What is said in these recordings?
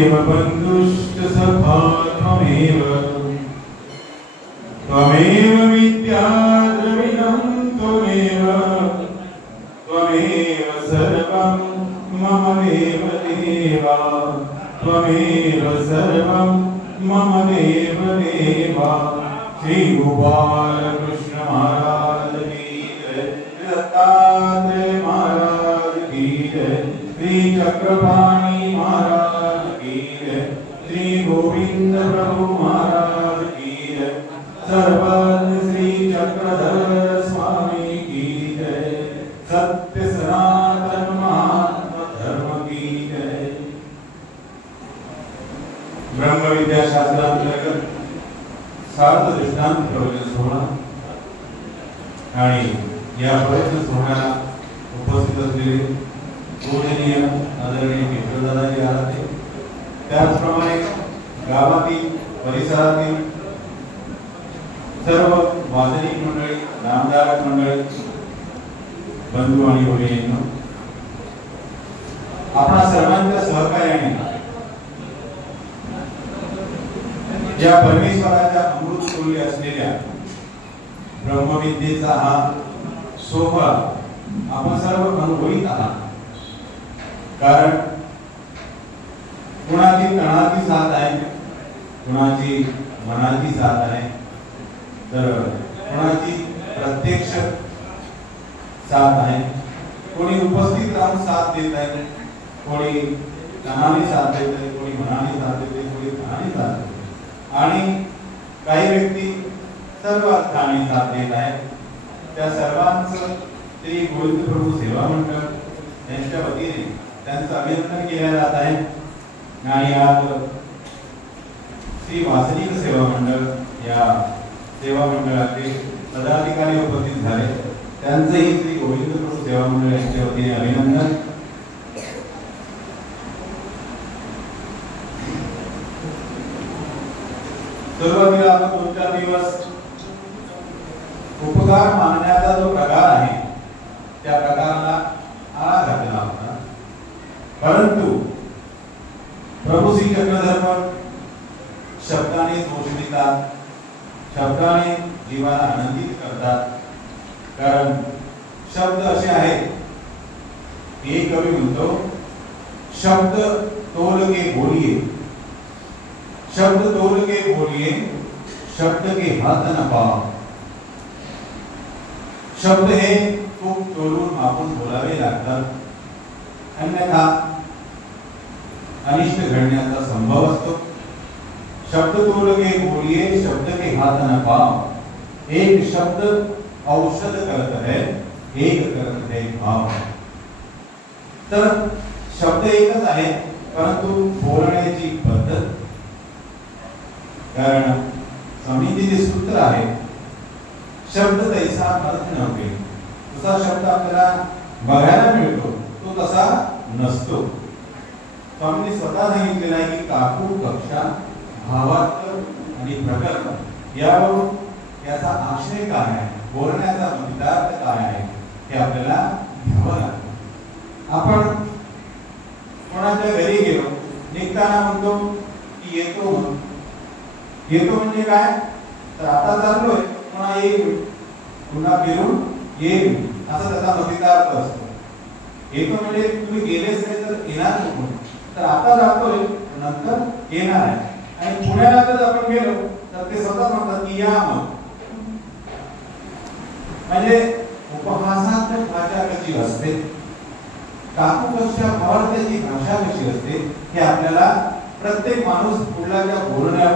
त्वमेव बन्धुश्च सखा त्वमेव त्वमेव विद्या द्रविणं त्वमेव त्वमेव सर्वं मम देव देवा त्वमेव सर्वं मम देव देवा। श्री गोपाल कृष्ण महाराज की जय, दत्तात्रेय महाराज की जय, श्री चक्रपाणि महाराज की जय, श्री गोविंद प्रभु महाराज की जय, सर्वज्ञ श्री चक्रधर स्वामी की जय, सत्य सनातन महात्मा धर्म की जय। ब्रह्म विद्या शास्त्रांतर्गत सार्थ दृष्टांत प्रवचन सोहळा आणि या प्रवचन सोहळ्याला उपस्थित असलेले पूजनीय आदरणीय मित्रदादाजी आराधे, त्याचप्रमाणे गावातील परिसरातील सर्व वाचनिक मंडळी, नामधारक मंडळी, बंधू आणि भगिनींनो, आपणा सर्वांच्या सहकार्याने या परमेश्वराच्या अमृत तुल्य असलेल्या ब्रह्मविद्येचा हा सोहळा आपण सर्व अनुभवित आहात। कारण कुणाची तणाची साथ आहे, कुणाची मनाची साथ आहे, तर कुणाची प्रत्यक्ष साथ आहे, कोणी उपस्थित राहून साथ देत आहे, कोणी तणाने साथ देत आहे, कोणी मनाने साथ देते, कोणी धनाने साथ देते आणि काही व्यक्ती सर्व अर्थाने साथ देत आहेत। त्या सर्वांचं श्री गोविंद प्रभू सेवा मंडळ यांच्या वतीने त्यांचं अभिनंदन केले जात आहे। आणि आज श्री वासनिक सेवा मंडळ या सेवा मंडळाचे पदाधिकारी उपस्थित झाले, त्यांचंही श्री गोविंद प्रभू सेवा मंडळ यांच्या वतीने अभिनंदन। सुरुवातीला आपण 2-4 दिवस उपकार मानण्याचा जो प्रकार आहे त्या प्रकाराला आळा घातला होता, परंतु प्रभू श्री चक्रधर्म शब्दाने दोष देतात, शब्दाने जीवाला आनंदित करतात। कारण शब्द असे आहेत, एक कवी म्हणतो, शब्द तोल के बोलिए, शब्द तोल के बोलिए, शब्द के हाथ न पाओ। शब्द हे खूप तोलून मापून बोलावे लागतात, अन्यथा अनिष्ट घडण्याचा संभव असतो। शब्द तोल के बोलिए, शब्द के हाथ न पाओ। एक शब्द औषध करत है, एक करत है भाव। तर शब्द एकच आहे, परंतु बोलण्याची पद्धत, कारण स्वामींचे जे सूत्र आहे, शब्द तैसा अर्थ नव्हे, जसा शब्द आपल्याला बघायला मिळतो तो तसा नसतो। स्वामींनी स्वतः सांगितलेलं आहे की काकू कक्षा भावार्थ आणि प्रकरण यावरून याचा आशय काय आहे, बोलण्याचा मुद्दार्थ काय आहे हे आपल्याला घ्यावं लागतं। आपण कोणाच्या घरी गेलो, निघताना म्हणतो की येतो म्हणून, येतो म्हणजे काय, तर आता चाललोय, पुन्हा येईल, पुन्हा फिरून येईल, असा त्याचा मतितार्थ असतो। येतो म्हणजे तुम्ही गेलेच नाही तर येणार कोण, तर आता जातोय नंतर येणार आहे। आणि पुण्याला जर आपण गेलो तर ते स्वतः म्हणतात की या मग, म्हणजे उपहासात्मक भाषा कशी असते, काकूकक्षा भावार्थाची भाषा कशी असते हे आपल्याला प्रत्येक माणूस पुढल्या बोलण्या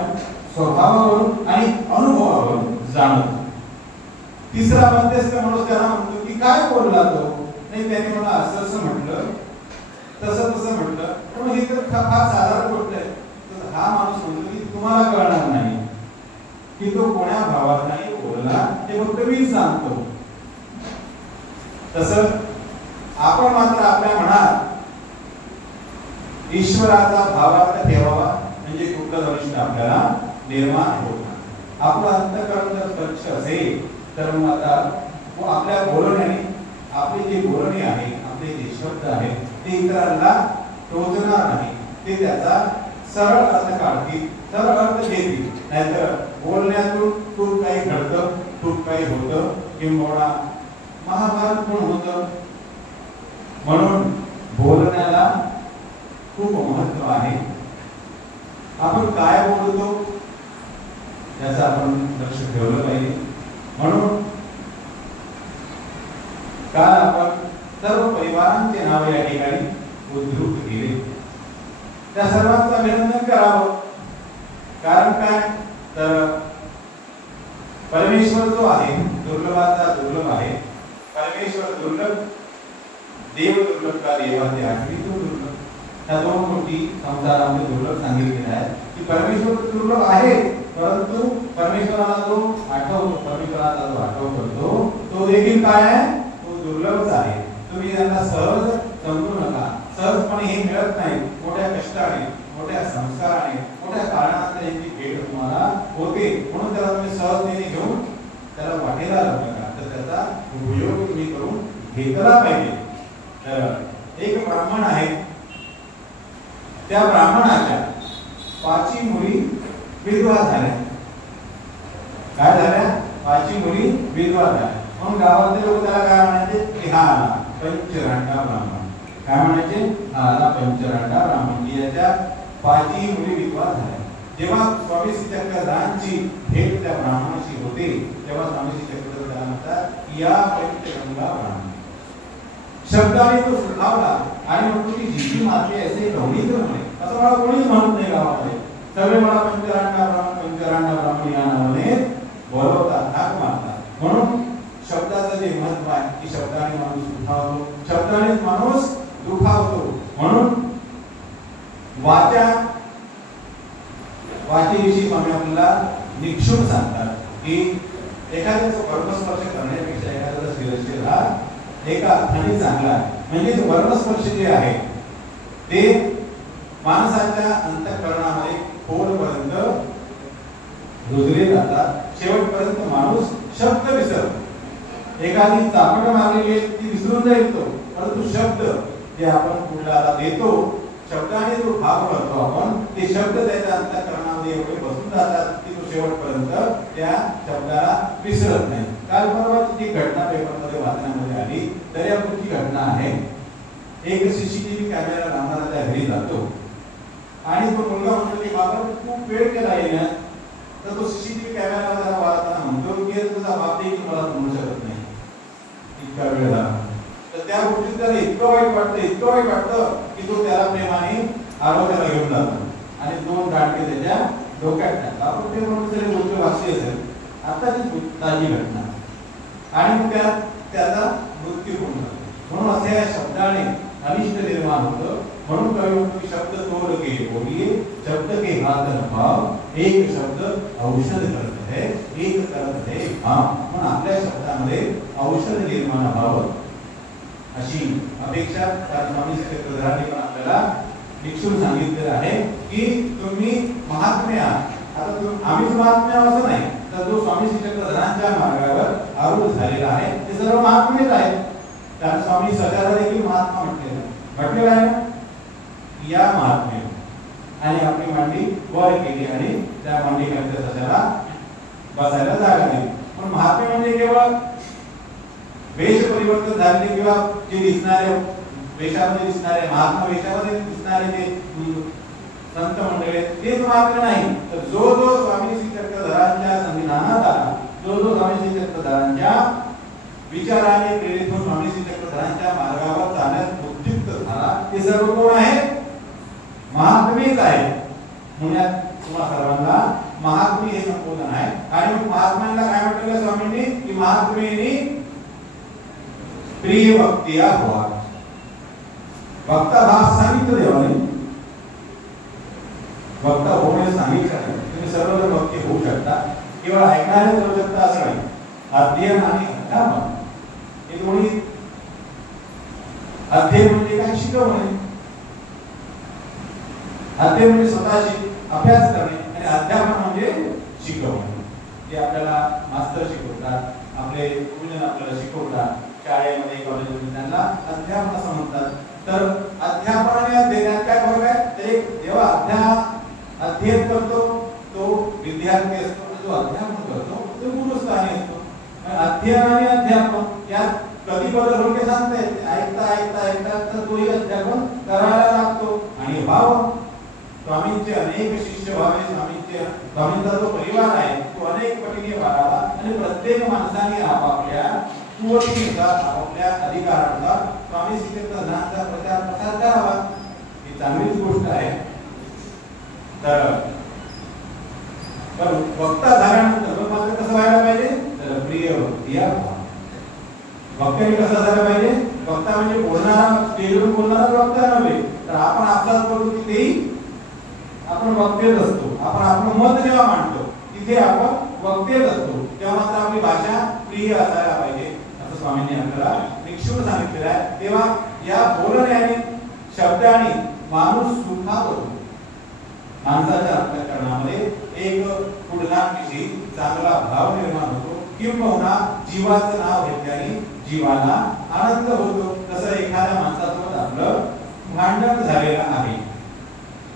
स्वभावावरून आणि अनुभवावरून जाणवतो। तिसरा मध्यस्थ माणूस त्याला म्हणतो की काय बोलला तो, नाही त्याने मला असं म्हटलं, तसं म्हटलं, पण हे तर फार साधारण गोष्ट आहे। तर हा माणूस म्हणतो की तुम्हाला कळणार नाही की तो कोण्या भावार्थाने बोलला, हे फक्त मीच सांगतो। तसं आपण मात्र आपल्या मनात ईश्वराचा भावार्थ ठेवावा, म्हणजे कुठलं आपल्याला निर्माण होणार। आपलं अंतःकरण जर स्वच्छ असेल तर मग आता आपल्या बोलण्याने, आपले जे बोलणे आहे, आपले जे शब्द आहेत ते इतरांना टोचणार नाही, ते त्याचा सरळ अर्थ काढतील, सरळ अर्थ घेतील. नाहीतर बोलण्यातून खूप काही घडतं, खूप काही होतं, किंवा महाभारत पण होतं. म्हणून बोलण्याला खूप महत्व आहे. आपण काय बोलतो याचं आपण लक्ष ठेवलं पाहिजे. म्हणून काल आपण सर्व परिवारांचे नाव या ठिकाणी उद्धृत केले. त्या सर्वांचं अभिनंदन करावं. कारण काय तर परमेश्वर जो आहे दुर्लभाचा दुर्लभ आहे. परमेश्वर दुर्लभ, देव दुर्लभ का देवाचे आठवी तो दुर्लभ. त्या दोन गोष्टी संसारामध्ये दुर्लभ सांगितलेल्या आहेत की परमेश्वर दुर्लभ आहे, परंतु परमेश्वराला जो आठवतो, परमेश्वराला जो आठवतो तो देखील काय आहे, तो दुर्लभच आहे. तुम्ही त्यांना सहज समजू नका. सहजपणे हे मिळत नाही. मोठ्या कष्टाने, मोठ्या संस्काराने, मोठ्या कारणाने याची भेट तुम्हाला होते. म्हणून त्याला तुम्ही सहजतेने घेऊन त्याला वाटेला लावू नका, तर त्याचा उपयोग तुम्ही करून घेतला पाहिजे. तर एक ब्राह्मण आहे, त्या ब्राह्मणाच्या 5 मुली विधवा झाल्या. काय झाल्या? 5 मुली विधवा झाल्या. म्हणून गावातले लोक त्याला काय म्हणायचे की हा आला पंचरांडा ब्राह्मण. काय म्हणायचे? हा आला पंचरांडा ब्राह्मण. याच्या 5 मुली विधवा झाल्या. जेव्हा स्वामी श्री चक्रधरांची भेट त्या ब्राह्मणाशी होते तेव्हा स्वामी श्री चक्रधर त्याला म्हणतात या पंचगंगा ब्राह्मण. शब्दाने तो सुखावला आणि मग तुझी जिजी मारली असे गवळीच म्हणे. असं मला कोणीच म्हणत नाही गावामध्ये. सगळे मला पंचरांडा ब्राह्मण या नावाने बोलवतात, हाक मारतात. म्हणून शब्दाचं जे महत्व आहे की शब्दाने माणूस सुखावतो, शब्दानेच माणूस दुखावतो. म्हणून वाचेविषयी स्वामी आपल्याला निक्षून सांगतात की एखाद्याचं कर्मस्पर्श करण्यापेक्षा एखाद्याचा शिरस्थिर हा एका अर्थाने चांगला आहे. म्हणजे वर्णस्पर्श जे आहे ते माणसाच्या अंतःकरणामध्ये खोलपर्यंत रुजले जातात. शेवटपर्यंत माणूस शब्द विसरतो. एखादी चापट मारलेली ती विसरून जाईल तो, परंतु शब्द जे आपण कुठल्याला देतो, शब्दाने जो भाव करतो आपण, ते शब्द त्याच्या अंतःकरणामध्ये एवढे बसून जातात की तो शेवटपर्यंत त्या शब्दाला विसरत नाही. काल परवाची जी घटना पेपरमध्ये वाचण्यामध्ये आली दर्यापूरची घटना आहे. एक सीसीटीव्ही कॅमेरा राहणाऱ्या घरी जातो आणि तो मुलगा म्हणतो की बाबा खूप वेळ केला येण्यास. तर तो सीसीटीव्ही कॅमेरा जरा वाचताना म्हणतो की तुझा बाप देखील मला समजू शकत नाही, इतका वेळ झाला. तर त्या गोष्टीत त्याला इतकं वाईट वाटतं की तो त्याला प्रेमाने आरोग्याला घेऊन जातो आणि 2 दांडके त्याच्या डोक्यात टाकतात. आपण ते म्हणून जरी गोष्ट वाचली असेल आताची ताजी घटना आणि मग त्याचा मृत्यू होऊन जातो. म्हणून असे या शब्दाने अनिष्ट निर्माण होतं. म्हणून कवी म्हणतो की शब्द तोड़ के बोलिए, शब्द के हाथ न पाव, एक शब्द औषध करत है, एक करत है भाव. म्हणून आपल्या शब्दामध्ये औषध निर्माण व्हावं अशी अपेक्षा स्वामी श्री चक्रधरांनी पण आपल्याला निक्षून सांगितलेलं आहे की तुम्ही महात्मे आहात. आता आम्हीच महात्मे असं नाही, तर जो स्वामी श्री चक्रधरांच्या मार्गावर आरूढ झालेला आहे ते सर्व महात्मेच आहेत. कारण स्वामी सजाला देखील महात्मा म्हटलेला आहे या महात्मे. आणि आपली मांडी वर केली आणि त्या मांडीखाली सजाला बसायला जागा दिली. पण महात्मे म्हणजे केवळ वेश परिवर्तन झालेले किंवा जे दिसणारे वेशामध्ये दिसणारे महात्मा वेशामध्ये दिसणारे ते संत मंडळी तेच महात्मा नाही, तर जो स्वामी श्री चक्रधरांच्या संविधानात आला, जो स्वामी श्री चक्रधरांच्या विचाराने प्रेरित होऊन स्वामी श्री चक्रधरांच्या मार्गावर चालण्यास उद्युक्त झाला, ते सर्व कोण आहे? महात्मेच आहे. पुण्यात तुम्हा सर्वांना महात्मे हे संबोधन आहे. आणि मग महात्म्यांना काय म्हटलं स्वामींनी की महात्मेनी प्रिय भक्तिया हुआ. वक्ता भाग सांगितलं देवाने, वक्ता होणे सांगितलं. तुम्ही सर्वजण भक्ती होऊ शकता, केवळ ऐकणारे होऊ शकता असं नाही. अध्ययन आणि अध्यापन हे दोन्ही. अध्ययन म्हणजे काय? शिकवणे. अध्ययन म्हणजे स्वतःशी अभ्यास करणे आणि अध्यापन म्हणजे शिकवणे. ते आपल्याला मास्तर शिकवतात, आपले गुरुजन आपल्याला शिकवतात शाळेमध्ये, कॉलेजमध्ये, त्यांना अध्यापन असं म्हणतात. तर अध्यापन आणि अध्ययनात काय फरक आहे? एक जेव्हा अध्ययन करतो तो विद्यार्थी असतो, जो अध्यापन करतो तो गुरुस्थानी असतो. अध्ययन आणि अध्यापन यात कधी बदल होईल ते सांगता येते. ऐकता ऐकता ऐकता तर तोही अध्यापन करायला लागतो आणि व्हावं. स्वामींचे अनेक शिष्य व्हावे, स्वामींचा जो परिवार आहे तो अनेक पटीने वाढावा आणि प्रत्येक माणसाने आपापल्या कुवतीनुसार आपापल्या अधिकारानुसार स्वामी शिक्षकांचा प्रचार प्रसार करावा. ही चांगलीच गोष्ट आहे. तर वक्ता झाल्यानंतर मात्र कसं व्हायला पाहिजे, तर प्रिय भक्ती वक्त्याने कसं झालं पाहिजे. वक्ता म्हणजे बोलणारा, स्टेजवर बोलणारा वक्ता नव्हे, तर आपण आपसात बोलतो तिथेही आपण वक्तेच असतो. आपण आपलं मत जेव्हा मांडतो तिथे आपण वक्तेच असतो, तेव्हा मात्र आपली भाषा प्रिय असायला पाहिजे असं स्वामींनी आपल्याला निक्षून सांगितलेलं आहे. तेव्हा या बोलण्याने शब्दाने माणूस सुखावत होतो. माणसाच्या अंतःकरणामध्ये एक पुढण्याविषयी चांगला भाव निर्माण होतो, किंबहुना जीवाचं नाव घेतल्याने जीवाला आनंद होतो. तसं एखाद्या माणसासोबत आपलं भांडण झालेलं आहे,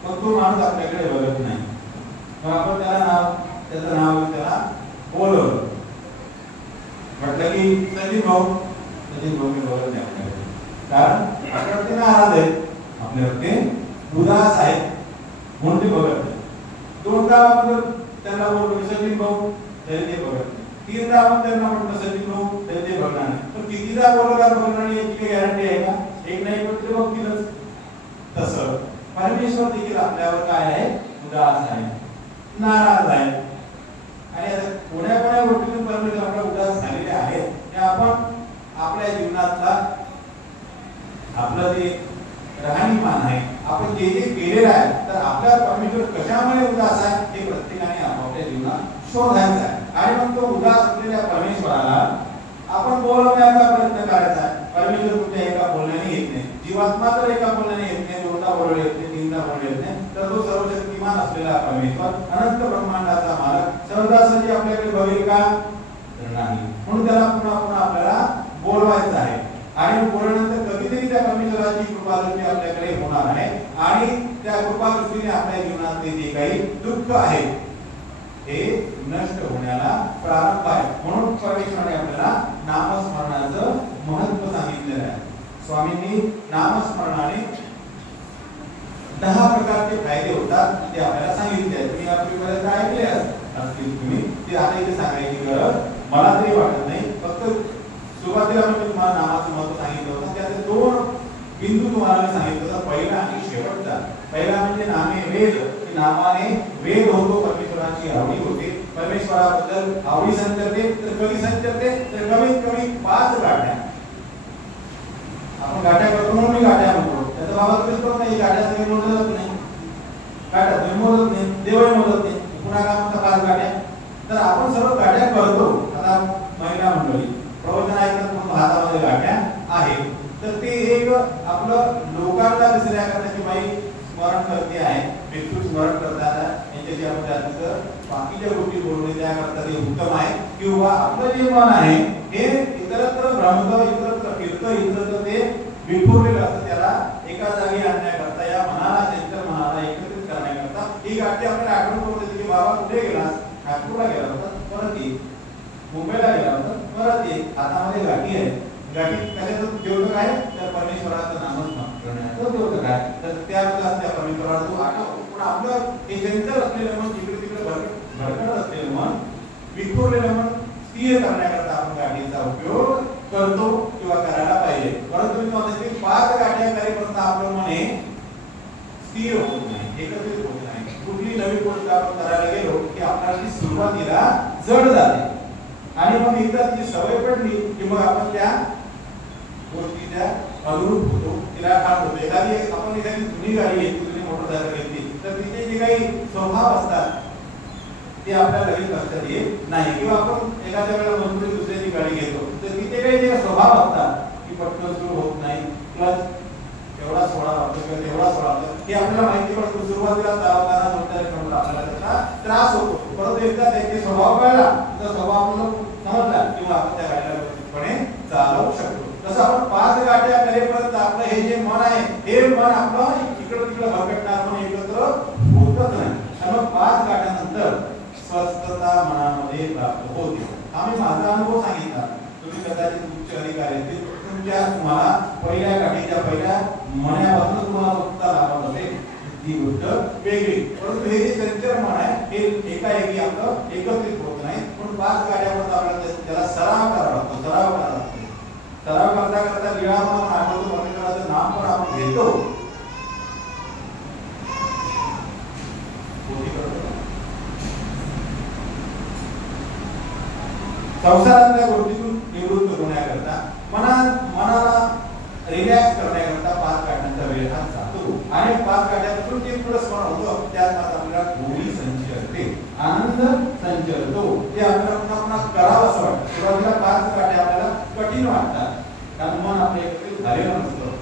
मग तो माणूस आपल्याकडे बघत नाही, मग आपण त्याचं नाव त्याला बोलवलं, म्हटलं की सचिन भाऊ मी बोलत नाही आपल्याकडे, कारण आपल्याकडे नाराज आहेत, आपल्याकडे उदास आहेत म्हणून ते बघत नाही. दोनदा आपण त्यांना बोललो सचिन भाऊ तरी ते बघत नाही. तीनदा आपण त्यांना म्हटलं सचिन भाऊ तरी ते बघणार नाही. पण कितीदा बोलणार बघणार याची काही गॅरंटी आहे का? एक नाही पण ते बघतीलच. तसं परमेश्वर देखील आपल्यावर काय आहे, उदास आहे, नाराज आहे. आणि आता कोण्या गोष्टीतून परमेश्वर आपल्या उदास झालेले आहेत हे आपण आपल्या जीवनातला आपलं जे राहणीमान आहे, आपण जे जे केलेलं आहे, तर आपल्या परमेश्वर कशामुळे उदास आहे हे प्रत्येकाने आपापल्या जीवनात शोधायचं आहे. आणि मग तो उदास असलेल्या परमेश्वराला आपण बोलवण्याचा प्रयत्न करायचा आहे. परमेश्वर तुमच्या एका बोलण्याने येत नाही, जीवात्मा तर एका बोलण्याने येत नाही, दोनदा बोलले येत नाही, तीनदा बोलले येत नाही. तर तो सर्वशक्तिमान असलेला परमेश्वर, अनंत ब्रह्मांडाचा मालक सहजासहजी आपल्याकडे बघेल का? नाही. म्हणून त्याला पुन्हा पुन्हा आपल्याला बोलवायचं आहे. आणि बोलल्यानंतर कधीतरी त्या परमेश्वराची कृपादृष्टी आपल्याकडे होणार आहे आणि त्या कृपादृष्टीने आपल्या जीवनातले जे काही दुःख आहे हे नष्ट होण्याला प्रारंभ आहे. म्हणून परमेश्वराने आपल्याला नामस्मरणाचं महत्त्व सांगितलेलं आहे. स्वामींनी नामस्मरणाने 10 प्रकारचे फायदे होतात ते आपल्याला सांगितले. तुम्ही आपल्यापर्यंत ऐकले असतील, तुम्ही ते आता इथे सांगायची गरज मला तरी वाटत नाही. फक्त सुरुवातीला मी तुम्हाला नामाचं महत्त्व सांगितलं होतं, त्याचे 2 बिंदू तुम्हाला मी सांगितलं होतं, पहिला आणि शेवटचा. पहिला म्हणजे नामे वेद, की नामाने वेद होतो, परमेश्वराची आवडी होते. परमेश्वराबद्दल आवडी संचरते, तर कधी संचरते, तर कमीत कमी 5 गाठ्या. आपण गाठ्या करतो म्हणून मी गाठ्या म्हणतो, त्याचा बाबा कधीच करत नाही, गाठ्या तुम्ही मोजत नाही, गाठ्या तुम्ही मोजत नाही, देवही मोजत नाही, पुन्हा काय म्हणता 5 गाठ्या. तर आपण सर्व गाठ्या करतो. आता महिला मंडळी प्रवचन ऐकत म्हणून हातामध्ये गाठ्या आहे, तर ते एक आपलं लोकांना दिसल्या करण्याची बाई स्मरण करते आहे, भिक्षू स्मरण करताना यांच्याशी आपण जास्त बाकीच्या गोष्टी बोलणे त्याकरता ते उत्तम आहे. किंवा आपलं जे मन आहे हे इतरत्र भ्रमतं, इतरत्र फिरतं, इतरत्र ते विखुरलेलं असतं, त्याला एका जागी आणण्याकरता, या मनाला, चंचल मनाला एकत्रित करण्याकरता ही गाठी आपल्याला आठवण करून देते की बाबा कुठे गेलास, नागपूरला गेला होता, परत ये, मुंबईला गेला होता, परत ये. हातामध्ये गाठी आहे, गाठी कशाचं द्योतक आहे, तर परमेश्वराचं नामस्मरण करण्याचं द्योतक आहे. तर त्यानुसार त्या परमेश्वराला तो आठव. पण आपलं हे चंचल असलेलं मन, तिकडे तिकडे भरकटत असलेलं मन, विखुरलेलं मन स्थिर करण्याकरता आपण गाठीचा उपयोग करतो किंवा करायला पाहिजे. परंतु मी म्हणतो 5 गाठ्या करेपर्यंत आपलं मन हे स्थिर होत नाही, एकत्रित होत नाही. कुठली नवीन गोष्ट आपण करायला गेलो की आपल्याला सुरुवातीला जड जाते आणि मग एकदा ती सवय पडली की मग आपण त्या गोष्टीच्या अनुरूप होतो, तिला ठाम होतो. आपण एखादी जुनी गाडी घेतली, जुनी मोटरसायकल घेतली, तर तिथे जे काही स्वभाव असतात ते आपल्याला लगेच लक्षात येत नाही. किंवा आपण एखाद्या वेळेला मजबुरी दुसऱ्याची गाडी घेतो, तर तिथे काही जे स्वभाव असतात की पटकन सुरू होत नाही, क्लच एवढा सोडा वाटतो किंवा तेवढा सोडा वाटतो, हे आपल्याला माहिती पडतो. सुरुवातीला चालवताना जोडताना आपल्याला त्याचा त्रास होतो. परंतु एकदा त्याचे स्वभाव कळला, तर स्वभाव आपल्याला समजला किंवा आपण त्या गाडीला व्यवस्थितपणे चालवू शकतो. तसं आपण 5 गाठ्या करेपर्यंत आपलं हे जे मन आहे, हे मन आपलं इकडं तिकडं भरकटणार, पण एकत्र होतच नाही. मग पद्धत वेगळी. परंतु हे जे चंचल मन आहे हे एकाएकी आपलं एकत्रित होत नाही. पण 5 गाड्यामध्ये आपल्याला त्याला सराव करावा लागतो. सराव करता करता विराम आठवतो परमेश्वराचं नाम पण आपण घेतो. संसारातल्या गोष्टीतून निवृत्त होण्याकरता मनाला रिलॅक्स करण्याकरता 5 गाड्यांचा वेळ हा जातो. आणि 5 गाड्यांतून जे पुढे स्मरण होतं त्यात आपल्याला गोडी संचरते, आनंद संचरतो. ते आपल्याला पुन्हा पुन्हा करावं असं वाटतं. सुरुवातीला 5 गाड्या आपल्याला कठीण वाटतात कारण मन आपल्या एकत्रित झालेलं नसतं.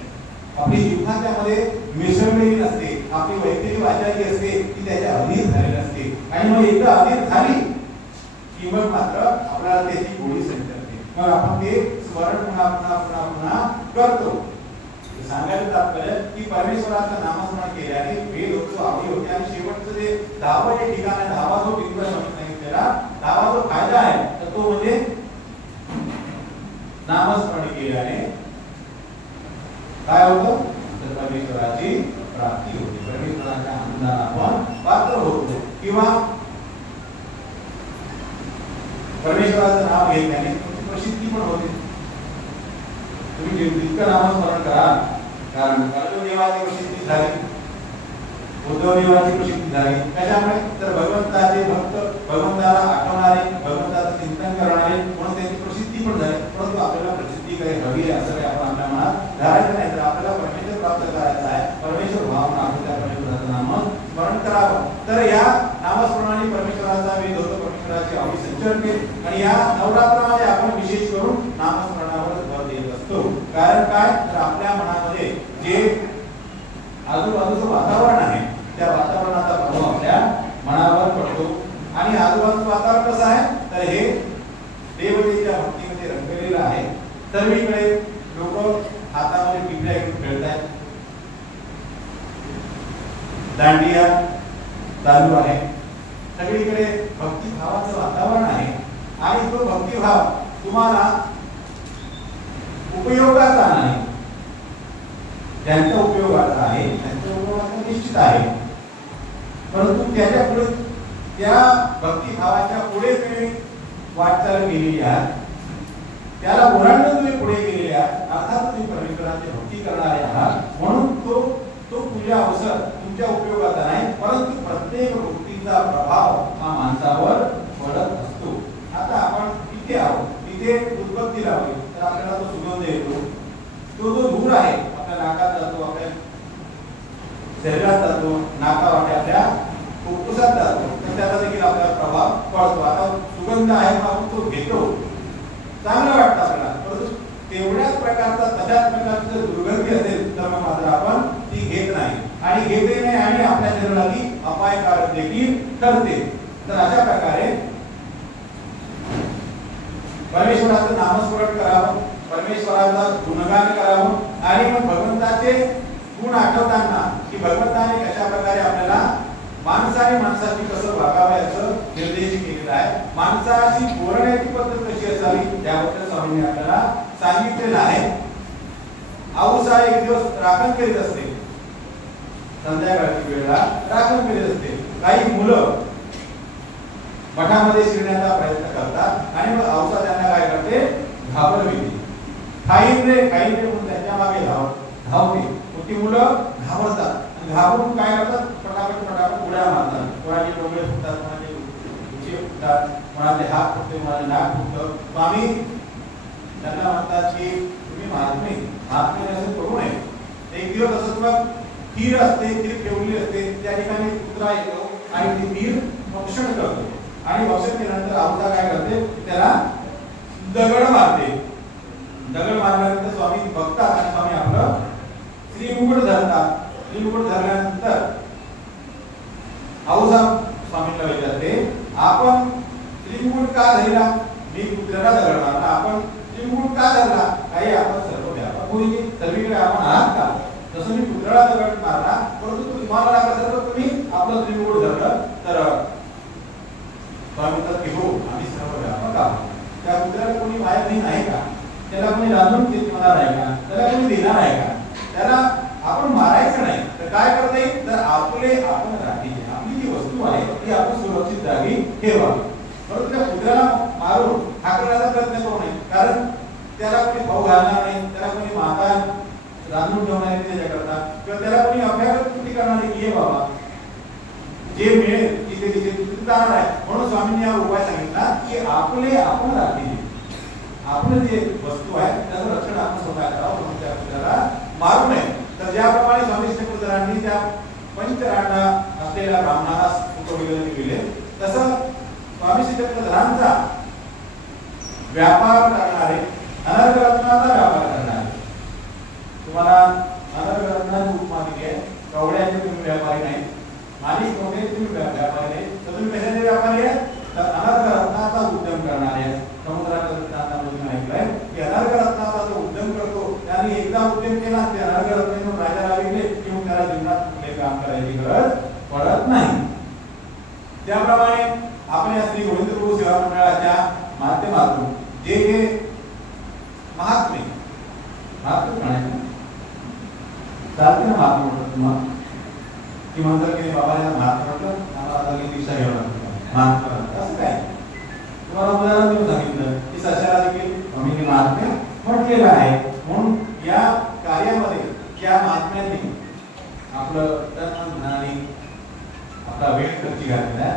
आपली जीवना त्यामध्ये मिसळलेली नसते. आपली वैद्यकीय भाषा जी असते ती त्याच्या अधीन झालेली असते. आणि मग एकदा अधीन झाली की मग मात्र आपल्याला त्याची गोडी संचरते. मग आपण ते स्मरण पुन्हा पुन्हा पुन्हा पुन्हा करतो. सांगायचं तात्पर्य की परमेश्वराचं नामस्मरण केल्याने वेद होतो, आवडी होते. आणि शेवटचं जे 10वं जे ठिकाण आहे, 10वा जो बिंदू सांगितलेला 10वा जो फायदा आहे तर तो म्हणजे नामस्मरण केल्याने काय होतं तर परमेश्वराची प्राप्ती होते. परमेश्वराच्या आनंदाला आपण पात्र होतो. किंवा परमेश्वराचं नाव घेतल्याने तुमची प्रसिद्धी पण होते. तुम्ही जितकं नामस्मरण कराल कारण देवाची प्रसिद्धी झाली, उद्धव देवाची प्रसिद्धी झाली. कशामुळे तर भगवंताचे भक्त, भगवंताला आठवणारे, भगवंताचं चिंतन करणारे म्हणून त्यांची प्रसिद्धी पण झाली. परंतु आपल्याला प्रसिद्धी काही हवी आहे असं काही आपण आपल्या मनात धरायचं नाही. तर आपल्याला परमेश्वर प्राप्त करायचं आहे, परमेश्वर भावना आपण त्या परमेश्वराचं नाम स्मरण करावं. तर या नामस्मरणाने परमेश्वराचा वेध होतो, परमेश्वराची आवडी संचरते. आणि या नवरात्रामध्ये आपण विशेष करून नामस्मरणावर भर देत असतो. कारण काय तर आपल्या मनामध्ये जे आजूबाजूचं वातावरण आहे त्या वातावरणाचा प्रभाव आपल्या मनावर पडतो. आणि आजूबाजूचं वातावरण कसं आहे तर हे देवतेच्या भक्तीमध्ये रंगलेलं आहे. सर्वीकडे लोक हातामध्ये टिपऱ्या घेऊन खेळतात, दांडिया चालू आहे, सगळीकडे भक्तिभावाचं वातावरण आहे. आणि तो भक्तिभाव तुम्हाला उपयोगाचा नाही, ज्यांचा उपयोगाचा आहे त्यांच्या उपयोगाचा निश्चित आहे. परंतु त्याच्या पुढे त्या भक्तिभावाच्या पुढे तुम्ही वाटचाल केलेली आहात, त्याला ओलांडून तुम्ही पुढे गेलेले आहात. अर्थात तुम्ही परमेश्वराची भक्ती करणारे आहात म्हणून तो पूजा अवसर तुमच्या उपयोगाचा नाही. परंतु प्रत्येक गोष्टीचा प्रभाव हा माणसावर पडत असतो. आता आपण इथे आहोत, इथे उदबत्ती लावली तर आपल्याला तो सुगंध येतो. तो जो धूर आहे आपल्या नाकात जातो, आपल्या शरीरात जातो, नाकावाटे आपल्या फुफ्फुसात जातो, तर त्याचा देखील आपल्याला प्रभाव पडतो. आता सुगंध आहे मग आपण तो घेतो, चांगलं वाटतं आपल्याला. परंतु तेवढ्याच प्रकारचा तशाच प्रकारची जर दुर्गंधी असेल तर मग मात्र आपण ती घेत नाही आणि घेते नाही आणि आपल्या शरीराला ती अपायकारक देखील ठरते. तर अशा प्रकारे परमेश्वराचं नामस्मरण करावं, परमेश्वराचा गुणगान करावं. आणि मग भगवंताचे गुण आठवताना की भगवंताने कशा प्रकारे आपल्याला माणसाने माणसाची कसं वागावं याचं निर्देश केलेला आहे. माणसाची बोलण्याची पद्धत कशी असावी त्याबद्दल स्वामींनी आपल्याला सांगितलेलं आहे. आऊसा एक दिवस राखण करीत असते, संध्याकाळची वेळेला राखण करीत असते. काही मुलं मठामध्ये शिरण्याचा प्रयत्न करतात आणि मग आऊसा त्यांना काय करते घाबरविते. खाईन रे म्हणून त्यांच्या मागे धावते. ती मुलं घाबरतात, घाबरून काय करतात फटाफट उड्या मारतात. कोणाचे डोळे फुटतात, कोणाचे उचे फुटतात, कोणाचे हात फुटते, कोणाचे नाक फुटतं. स्वामी त्यांना म्हणतात की तुम्ही महात्मे असं करू नये. एक दिवस असं मग खीर असते, खीर ठेवली असते, त्या ठिकाणी कुत्रा येतो आणि ती खीर भक्षण करतो. आणि भक्षण केल्यानंतर आऊसा काय करते त्याला दगड मारते. दगड मारल्यानंतर स्वामी बघतात आणि स्वामी आपलं श्रीमुकुट धरतात. श्रीमुकुट धरल्यानंतर आऊसा स्वामींना विचारते आपण श्रीमुकुट का धरला? मी कुत्र्याला दगड मारला, आपण श्रीमुकुट का धरला? काही आपण सर्व व्यापक होईल, सर्वीकडे आपण आहात का? जसं मी कुत्र्याला दगड मारला परंतु तुम्हाला लागला तर तुम्ही आपलं श्रीमुकुट धरलं. तर स्वामी म्हणतात की हो आम्ही सर्व व्यापक आहोत. त्या कुत्र्याला कोणी बाहेर नाही आहे का? त्याला कोणी रांधून देणार आहे का? त्याला कोणी देणार आहे का? त्याला आपण मारायचं नाही. तर काय करता येईल तर आपले आपले आपण राखीचे, आपली जी वस्तू आहे ती आपण सुरक्षित जागी ठेवावी. परंतु त्या कुत्र्याला मारून हाकलण्याचा प्रयत्न करू नये, कारण त्याला कोणी खाऊ घालणार नाही, त्याला कोणी माता रांधून ठेवणार नाही त्याच्याकरता, किंवा त्याला कोणी अभ्यागत कृती करणार नाही की ये बाबा जे मिळेल तिथे तिथे तिथे जाणार आहे. म्हणून स्वामींनी हा उपाय सांगितला की आपले आपण राखीचे, आपले जे वस्तू आहे त्याचं रक्षण आपण स्वतः करावं, म्हणून त्या कुत्र्याला मारू नये. तर ज्याप्रमाणे स्वामी श्रीकृष्णांनी त्या पंचरांना असलेल्या ब्राह्मणाला सुखविले दिले, तसं स्वामी श्रीकृष्णांचा व्यापार करणारे, अनर्गरत्नाचा व्यापार करणारे, तुम्हाला अनर्गरत्नाची उपमा दिली आहे. कवड्याचे तुम्ही व्यापारी नाही, मालिक वगैरे तुम्ही व्यापारी नाही, तर तुम्ही कशाचे व्यापारी आहे? तर अनर्गरत्नाचा उद्यम करणारे. समुद्राच्या दृष्टांतामधून ऐकलंय की अनर्गरत्नाचा जो उद्यम करतो त्याने एकदा उद्यम केला, ते अनर्गरत्न राजाला विकले की मग त्याला जीवनात कुठले काम करायची गरज पडत नाही. त्याप्रमाणे आपण या श्री गोविंद प्रभू सेवा मंडळाच्या माध्यमातून जे जे महात्मे म्हणायचे चालते ना, महात्मा म्हणतात तुम्हाला की म्हणतात की बाबा या महात्मा म्हटलं आम्हाला आता दीक्षा घ्यावं लागतं महात्मा, असं काय तुम्हाला उदाहरण देऊन सांगितलं की सशाला देखील स्वामींनी महात्म्य म्हटलेलं आहे. म्हणून या कार्यामध्ये त्या महात्म्यांनी आपलं तन मन आपला वेळ खर्ची घातलेला आहे.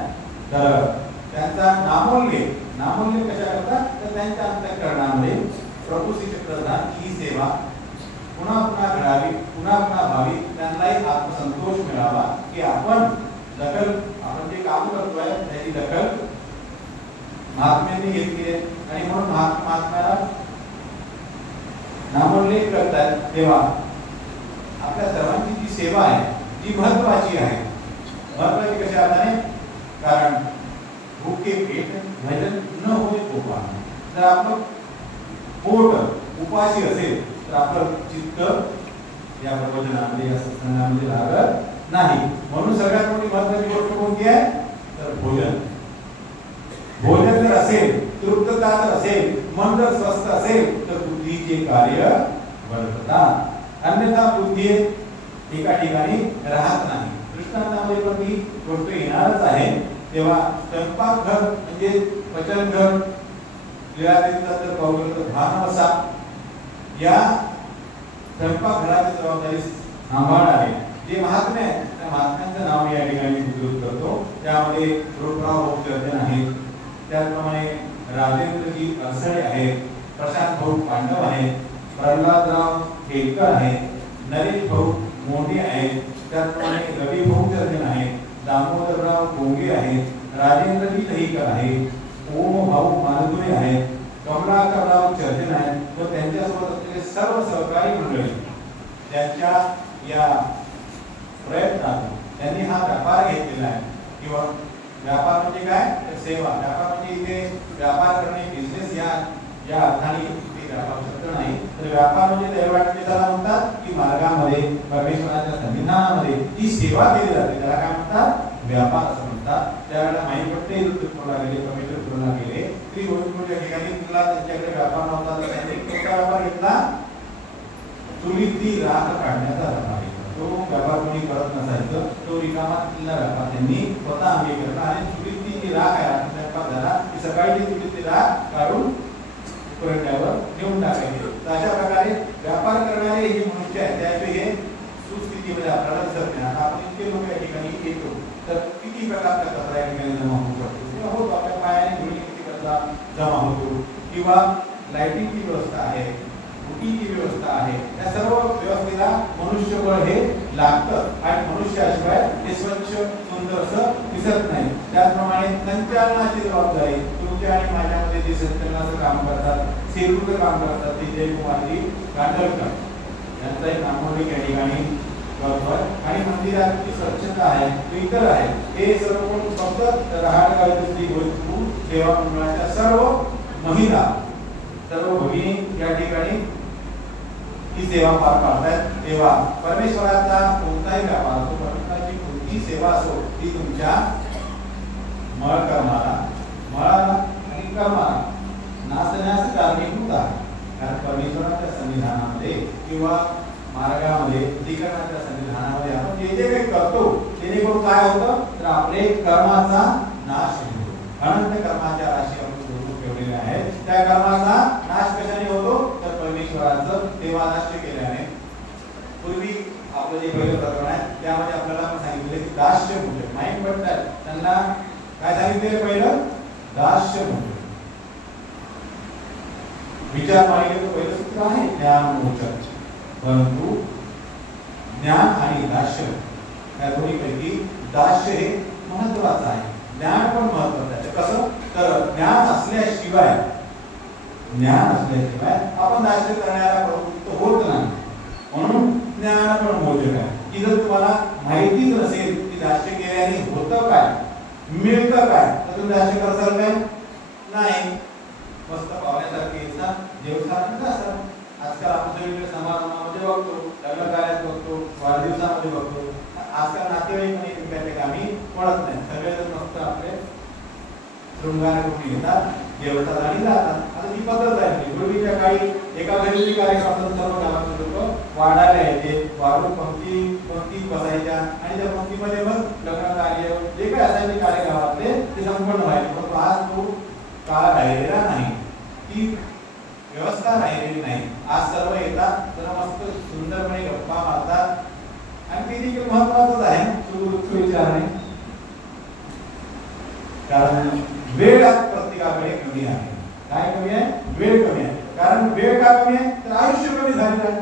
तर त्यांचा नामोल्लेख कशा करतात, तर त्यांच्या अंतःकरणामध्ये प्रभू श्री चक्रधर ही सेवा पुन्हा पुन्हा घडावी, पुन्हा पुन्हा व्हावी, त्यांनाही आत्मसंतोष मिळावा की आपण जे काम करतोय त्याची दखल महात्म्यांनी घेतली आहे. आणि म्हणून महात्म्याला नामोल्लेख करतात. तेव्हा आपल्या सर्वांची जी सेवा आहे जी महत्वाची आहे, महत्वाची कशा अर्थाने, कारण भूखे पेट भजन न होय कोपा. जर आपलं पोट उपाशी असेल तर आपलं चित्त या प्रवचनामध्ये या सत्संगामध्ये लागत नाही. म्हणून सगळ्यात मोठी महत्वाची गोष्ट कोणती आहे, तर भोजन. भोजन जर असेल, तृप्तता जर असेल, मन जर स्वस्थ असेल तर बुद्धीचे कार्य वर्ततात, अन्यथा बुद्धी एका ठिकाणी राहत नाही. दृष्टांतामध्ये पण ती गोष्ट येणारच आहे. तेव्हा स्वयंपाकघर म्हणजे पचनघर, तर भानवसा या स्वयंपाकघराची जबाबदारी सांभाळणारे जे महात्मे आहेत त्या महात्म्यांचं नाव या ठिकाणी उद्धृत करतो. त्यामध्ये रूपराव भोगचर्जन आहेत, त्याचप्रमाणे राजेंद्रजी अडसळे आहेत, प्रशांत भाऊ पांडव आहेत, प्रल्हादराव केळकर आहेत, नरेश भाऊ मोंडे आहेत, त्याचप्रमाणे रवी भोगचर्जन आहेत, दामोदरराव गोंगे आहेत, राजेंद्रजी दहीकर आहेत, ओम भाऊ मालगुरे आहेत, कमलाकरराव चर्जन आहेत व त्यांच्यासोबत असलेले सर्व सहकारी मंडळी त्यांच्या या प्रयत्नातून त्यांनी हा व्यापार घेतलेला आहे. किंवा व्यापार म्हणजे काय, सेवा. व्यापार म्हणजे इथे व्यापार करणे, बिझनेस या अर्थाने व्यापार शब्द नाही, तर व्यापार म्हणजे दैवात्म्यताला म्हणतात की मार्गामध्ये परमेश्वराच्या सन्निधानामध्ये जी सेवा केली जाते त्याला काय म्हणतात, व्यापार असं म्हणतात. त्यावेळेला माईपट्टे परमेश्वर तुलना केले श्री गोविंदपूरच्या ठिकाणी तुला त्यांच्याकडे व्यापार नव्हता, तर त्यांनी कोणता व्यापार घेतला, चुलीतली राख काढण्याचा व्यापार घेतला. तो व्यापार कोणी करत नसायचं, तो रिकामा व्यापार त्यांनी स्वतः अंगीकारला आणि चुलीतली जी राख आहे स्वयंपाक झाला की सकाळी चुलीतली राख काढून पर्यटनावर नेऊन टाकायचे. तर अशा प्रकारे व्यापार करणारे जे मनुष्य आहेत त्याचे हे सुस्थितीमध्ये आपल्याला दिसत नाही. आता आपण इतके लोक या ठिकाणी येतो तर किती प्रकारचा कचरा या ठिकाणी जमा होऊ शकतो, किंवा होतो आपल्या पायाने धुळी किती कचरा जमा होतो, किंवा लाईटिंगची व्यवस्था आहे, बुकिंगची व्यवस्था आहे, या सर्व व्यवस्थेला मनुष्यबळ हे लागतं आणि मनुष्याशिवाय हे स्वच्छ सुंदर असं दिसत नाही. त्याचप्रमाणे संचालनाची जबाबदारी तुमच्या आणि माझ्यामध्ये जे संचालनाचं काम करतात, सेतूचं काम करतात ते जयकुमारजी कांडलकर यांचा एक नामोल्लेख या ठिकाणी करतोय. आणि मंदिराची स्वच्छता आहे, इतर आहे, हे सर्व कोण फक्त रहाटगाव श्री गोविंदपूर सेवा मंडळाच्या सर्व महिला, सर्व भगिनी या ठिकाणी ही सेवा पार पाडतात. तेव्हा परमेश्वराचा कोणताही व्यापार असो, परमेश्वराची कोणतीही सेवा असो, ती तुमच्या मळाला आणि कर्माला नासण्यास कारणीभूत आहे. कारण परमेश्वराच्या सन्निधानामध्ये किंवा मार्गामध्ये अधिकरणाच्या सन्निधानामध्ये आपण जे जे काही करतो जेणेकरून काय होतं तर आपले कर्माचा नाश होतो. अनंत कर्माच्या राशी आपण जोडून ठेवलेल्या आहेत. त्या कर्माचा नाश कशाने होतो तर परमेश्वराचं देवादास्य केल्याने. पूर्वी आपलं जे पहिलं प्रकरण आहे त्यामध्ये आपल्याला सांगितलं की दास्य मोचक माईक पडतात त्यांना काय सांगितलं पहिलं दास्य मोचक विचार मालिकेचं पहिलं सूत्र आहे ज्ञान मोचक. परंतु ज्ञान आणि दास्य या दोन्हीपैकी दास्य हे महत्वाचं आहे. ज्ञान पण महत्वाचं आहे. कसं तर ज्ञान असल्याशिवाय आपण दास्य करण्याला प्रवृत्त होत नाही. म्हणून ज्ञान पण मोचक आहे की जर तुम्हाला माहितीच नसेल की दास्य केल्याने होतं काय मिळतं काय तर तुम्ही दास्य करसाल काय नाही. मस्त पावण्यासारखे देवस्थानात असतात. आजकाल आपण सगळीकडे समारंभामध्ये बघतो, लग्न कार्यात बघतो, वाढदिवसामध्ये बघतो. आजकाल नातेवाईक पण एकमेकांच्या कामी पडत नाही. सगळेजण मस्त आपले शृंगार करून येतात देवस्थानात आणि जातात. आता ती पद्धत आहे. पूर्वीच्या काळी एका घरी कार्यक्रम सर्व गावातले लोक वाढायला यायचे, वाढून पंक्ती बसायच्या आणि त्या पंक्तीमध्ये मग लग्न कार्य जे काय असायचे कार्य गावातले ते संपन्न व्हायचे. परंतु आज तो काळ राहिलेला नाही, ती व्यवस्था राहिलेली नाही. आज सर्व येतात जरा मस्त सुंदरपणे गप्पा मारतात आणि ते देखील महत्वाचंच आहे सुरुवात विचारणे. कारण वेळ आज प्रत्येकाकडे कमी आहे. काय कमी आहे? वेळ कमी आहे. कारण वेळ का कमी आहे तर आयुष्य कमी झालेलं आहे.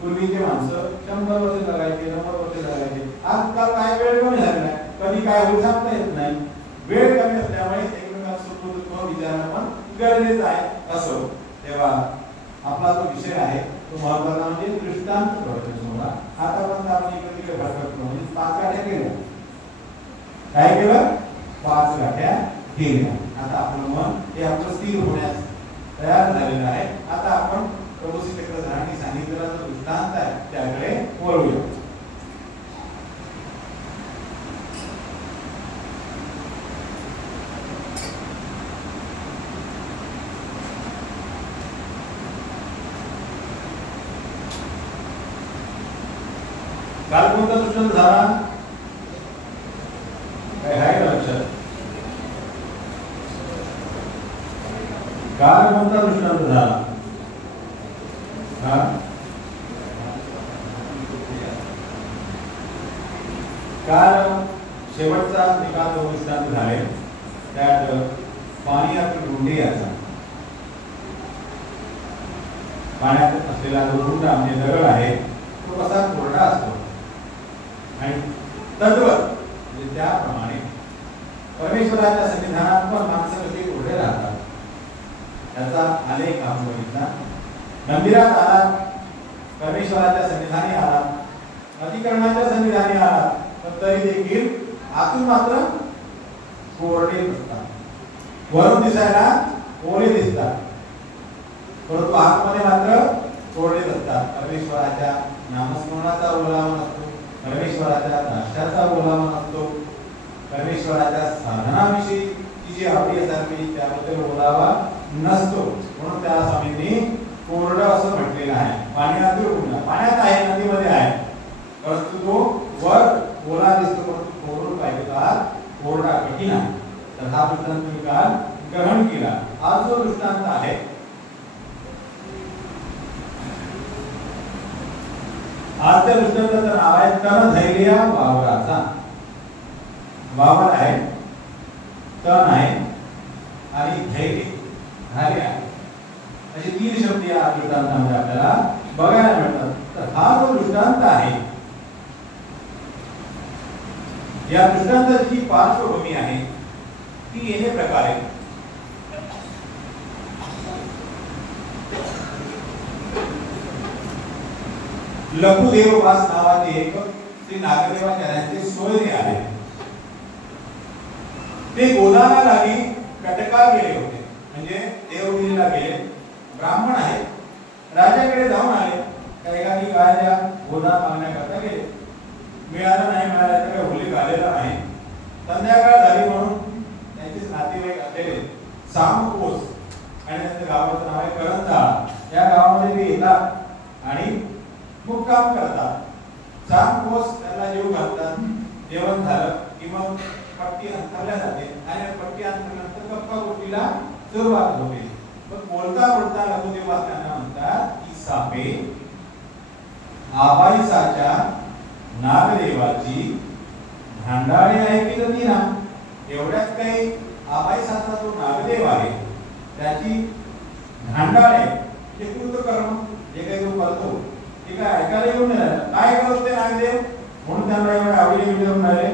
पूर्वीचे माणसं 100 वर्ष जगायचे, 90 वर्ष जगायचे. आजकाल काय वेळ कमी झालेला आहे. कधी काय होईल सांगता येत नाही. वेळ कमी असल्यामुळे एकमेकांना सुखदुःख विचारणं पण गरजेचं आहे. असो तेव्हा आपला जो विषय आहे तो महत्वाचा म्हणजे दृष्टांत प्रवचन. आतापर्यंत आपण इकडे भटकत म्हणजे 5 गाठ्या केल्या. काय केलं? 5 गाठ्या केल्या. आता आपलं मन हे आपलं स्थिर होण्यास तयार झालेलं आहे. आता आपण प्रभू श्री चक्रधरांनी सांगितलेला जो दृष्टांत आहे त्याकडे वळूया. काल कोणता दृष्टांत झाला? काय आहे का लक्षात? काल कोणता दृष्टांत झाला? काल शेवटचा एका दोन दृष्टांत झाले. त्यात पाण्यात रुंडी याचा पाण्यात असलेला जो रुंड म्हणजे दगड आहे तो कसा कोरडा असतो आणि तद्वत म्हणजे त्याप्रमाणे परमेश्वराच्या सन्निधानात पण माणसं कधी कोरडे राहतात. त्याचा अनेक आपण बघितला. मंदिरात आलात, परमेश्वराच्या सन्निधानी आलात, अधिकरणाच्या सन्निधानी आलात, पण तरी देखील आतून मात्र कोरडे असतात. वरून दिसायला ओले दिसतात परंतु आतमध्ये मात्र कोरडे असतात. परमेश्वराच्या नामस्मरणाचा ओलावा नसतो, परमेश्वराच्या दास्याचा ओलावा नसतो, परमेश्वराच्या साधनाविषयी जी आवडी असावी त्याबद्दल ओलावा नसतो. म्हणून त्या स्वामींनी कोरडं असं म्हटलेलं आहे. पाण्यात रुंड पाण्यात आहे, नदीमध्ये आहे, परंतु तो वर ओला दिसतो परंतु कोरड पाहिजे का कोरडा कठीण आहे. तर हा दृष्टांत मी काल ग्रहण केला. आज जो दृष्टांत आहे आजच्या दृष्टांताचं नाव आहे तण धैर्या वावराचा. वावर आहे, तण आहे आणि धैर्य झाले आहे असे 3 शब्द या दृष्टांतामध्ये आपल्याला बघायला मिळतात. तर हा जो दृष्टांत आहे या दृष्टांताची जी पार्श्वभूमी आहे ती येणे प्रकारे लघुदेववास नावाचे एक श्री नागदेवाचार्यांचे सोयरे आले. ते गोदाना लागी कटका गेले होते, म्हणजे देवगिरीला गेले. ब्राह्मण आहेत, राजाकडे जाऊन आले. त्या एखादी गायच्या गोदान मागण्याकरता गेले. मिळालं नाही, मिळालं तर काही उल्लेख आलेला नाही. संध्याकाळ झाली म्हणून त्यांचे नातेवाईक असलेले सामकोस आणि त्यांच्या गावाचं नाव आहे करंजाळ या गावामध्ये ते येतात आणि मुक्काम करतात. सामकोस त्यांना जेव घालतात. जेवण झालं की मग पट्टी अंतरल्या जाते आणि पट्टी अंतरल्यानंतर गप्पा गोष्टीला सुरुवात होते. पण बोलता बोलता लघुदेव वाचताना म्हणतात की सापे आबाईसाच्या नागदेवाची भांडाळी ऐकली होती ना. एवढ्यात काही आबाईसाचा जो नागदेव आहे त्याची भांडाळ आहे ते कृतकर्म जे काही तो करतो ते काय ऐकायला येऊन राहिलं. काय करत ते नागदेव म्हणून त्यांना एवढे आवडीने विचारून राहिले.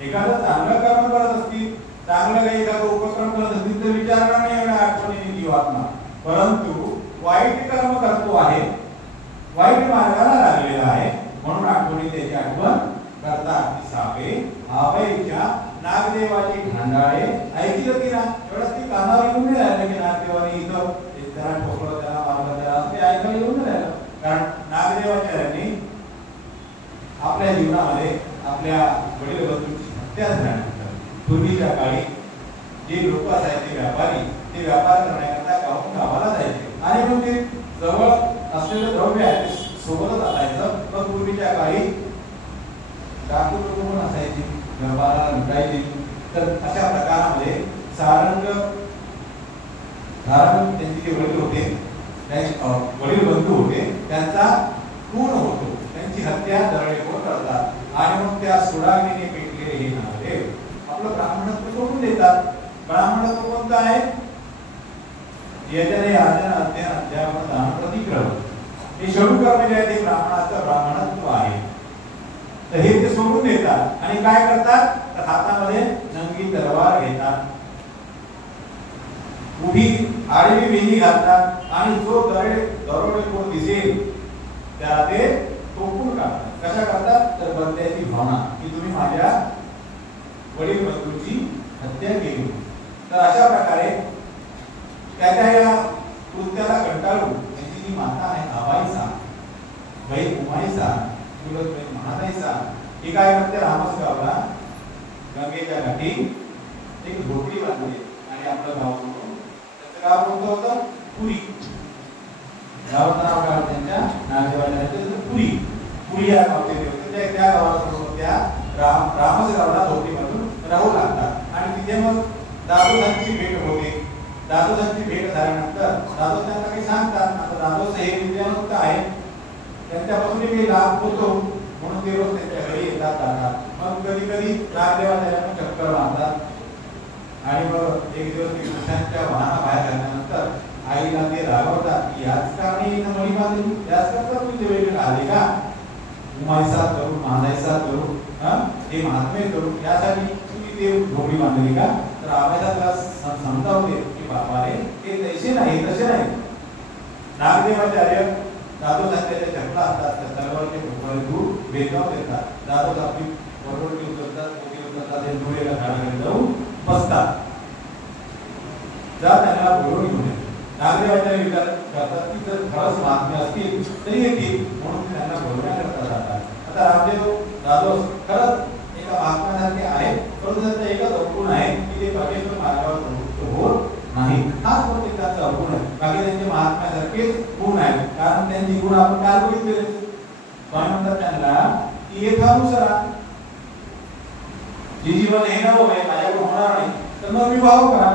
एखादं चांगलं कर्म करत असतील, चांगलं काही एखादं उपक्रम करत असतील तर विचारणार नाही एवढ्या आठवणीने जीवात्मा. परंतु वाईट कर्म करतो आहे, वाईट मार्गाला लागलेला आहे म्हणून आठवणी त्याची आठवण करतात. की सापे आबाईच्या नागदेवाची भांडाळे ऐकली होती ना. एवढ्यात ती कानावर येऊन नाही राहिलं की नागदेवाने इथं त्याला ठोकलं, त्याला मारलं, त्याला असं ते ऐकायला येऊन नाही राहिलं. कारण नागदेवाचार्यांनी आपल्या जीवनामध्ये आपल्या वडील बंधूंची हत्या झाल्यानंतर पूर्वीच्या काळी जे लोक असायचे व्यापारी, ते व्यापार करण्याकरता गावून गावाला जायचे आणि मग ते जवळ असलेलं द्रव्य आहे ते सोबतच असायचं. पण पूर्वीच्या काळी डाकू लोक पण असायचे, व्यापाराला लुटायचे. तर अशा प्रकारामध्ये सारंग त्यांचे जे वडील होते, वडील बंधू होते, त्यांचा खून होतो, त्यांची हत्या दरोडेखोर करतात आणि मग त्या सुडाग्नीने पेटलेले हे नागदेव आपलं ब्राह्मणत्व सोडून देतात. ब्राह्मणत्व कोणतं आहे? यजने याजन अध्ययन अध्यापन दान प्रतिक्रम, हे षडू कर्म जे आहे ते ब्राह्मणाचं ब्राह्मणत्व आहे. तर हे ते सोडून देतात आणि काय करतात तर हातामध्ये नंगी तलवार घेतात, उभी आडवी वेणी घालतात आणि जो दरोडेखोर दिसेल त्याला ते टोकून काढतात. कशा करतात तर बंद्याची भावना की तुम्ही माझ्या वडील बंधूची हत्या केली. तर अशा प्रकारे त्याच्या या कृत्याला कंटाळून त्यांची जी माता आहे आबाईसा, बहीण उमाईसा, चुलत बहीण महादाईसा, ही काय करते रामसगावला गंगेच्या घाटी एक झोपडी बांधली आणि आपलं गाव सोडून, त्याचं गाव कोणतं होतं? पुरी. गावाचं नाव काय त्यांच्या नागदेवाच्या पुरी. पुरी या गावचे होते. त्या गावाला सोडून त्या रामसगावला झोपडीमधून राहू लागतात आणि तिथे मग दादोसांची भेट होते. दादोसांची भेट झाल्यानंतर दादोस त्यांना काही सांगतात. आता दादोस हे विद्यावंत आहे, त्यांच्यापासून काही लाभ होतो म्हणून ते रोज त्यांच्या घरी येतात जातात. मग कधी कधी नागदेवाच्या चक्कर मारतात आणि मग एक दिवस ते कृष्णांच्या वाहना बाहेर घातल्यानंतर आईला ते रागवतात की याच कारणी मळी बांधली, याच करता तुम्ही वेगळे आले का? उमाईसा करून महादाईसा करून हे महात्मे करून यासाठी तुम्ही ते झोपडी बांधली का? तर आबाईला त्याला समजावते की बाबा रे हे तसे नाही, तसे नाही. नागदेवाचार्य दादोसांच्या चपला असतात, त्या तलवारचे भोपाळे दूर भेदभाव देतात. दादोस आपली बरोबर उचलतात, पोटी उचलतात, ते धुळेला झाडाकडे जाऊन बसतात. जा त्यांना बोलून घेऊन येतात. नागदेवाचार्य विचार करतात की जर खरंच महात्मे असतील तरी येतील म्हणून त्यांना बोलण्याकरता जातात. आता रामदेव दादोस खरंच एका महात्म्यासारखे आहे, परंतु त्यांचा एकच अवगुण आहे की ते परमेश्वर मार्गावर होत नाही. हाच फक्त त्यांचा अवगुण आहे. बाकी त्यांचे महात्म्यासारखे गुण आहेत, कारण त्यांची गुण आपण काल बघितलेले. म्हणतात त्यांना की यथानुसार जे जीवन हे न होय माझ्याकडून होणार नाही तर मग विवाह करा,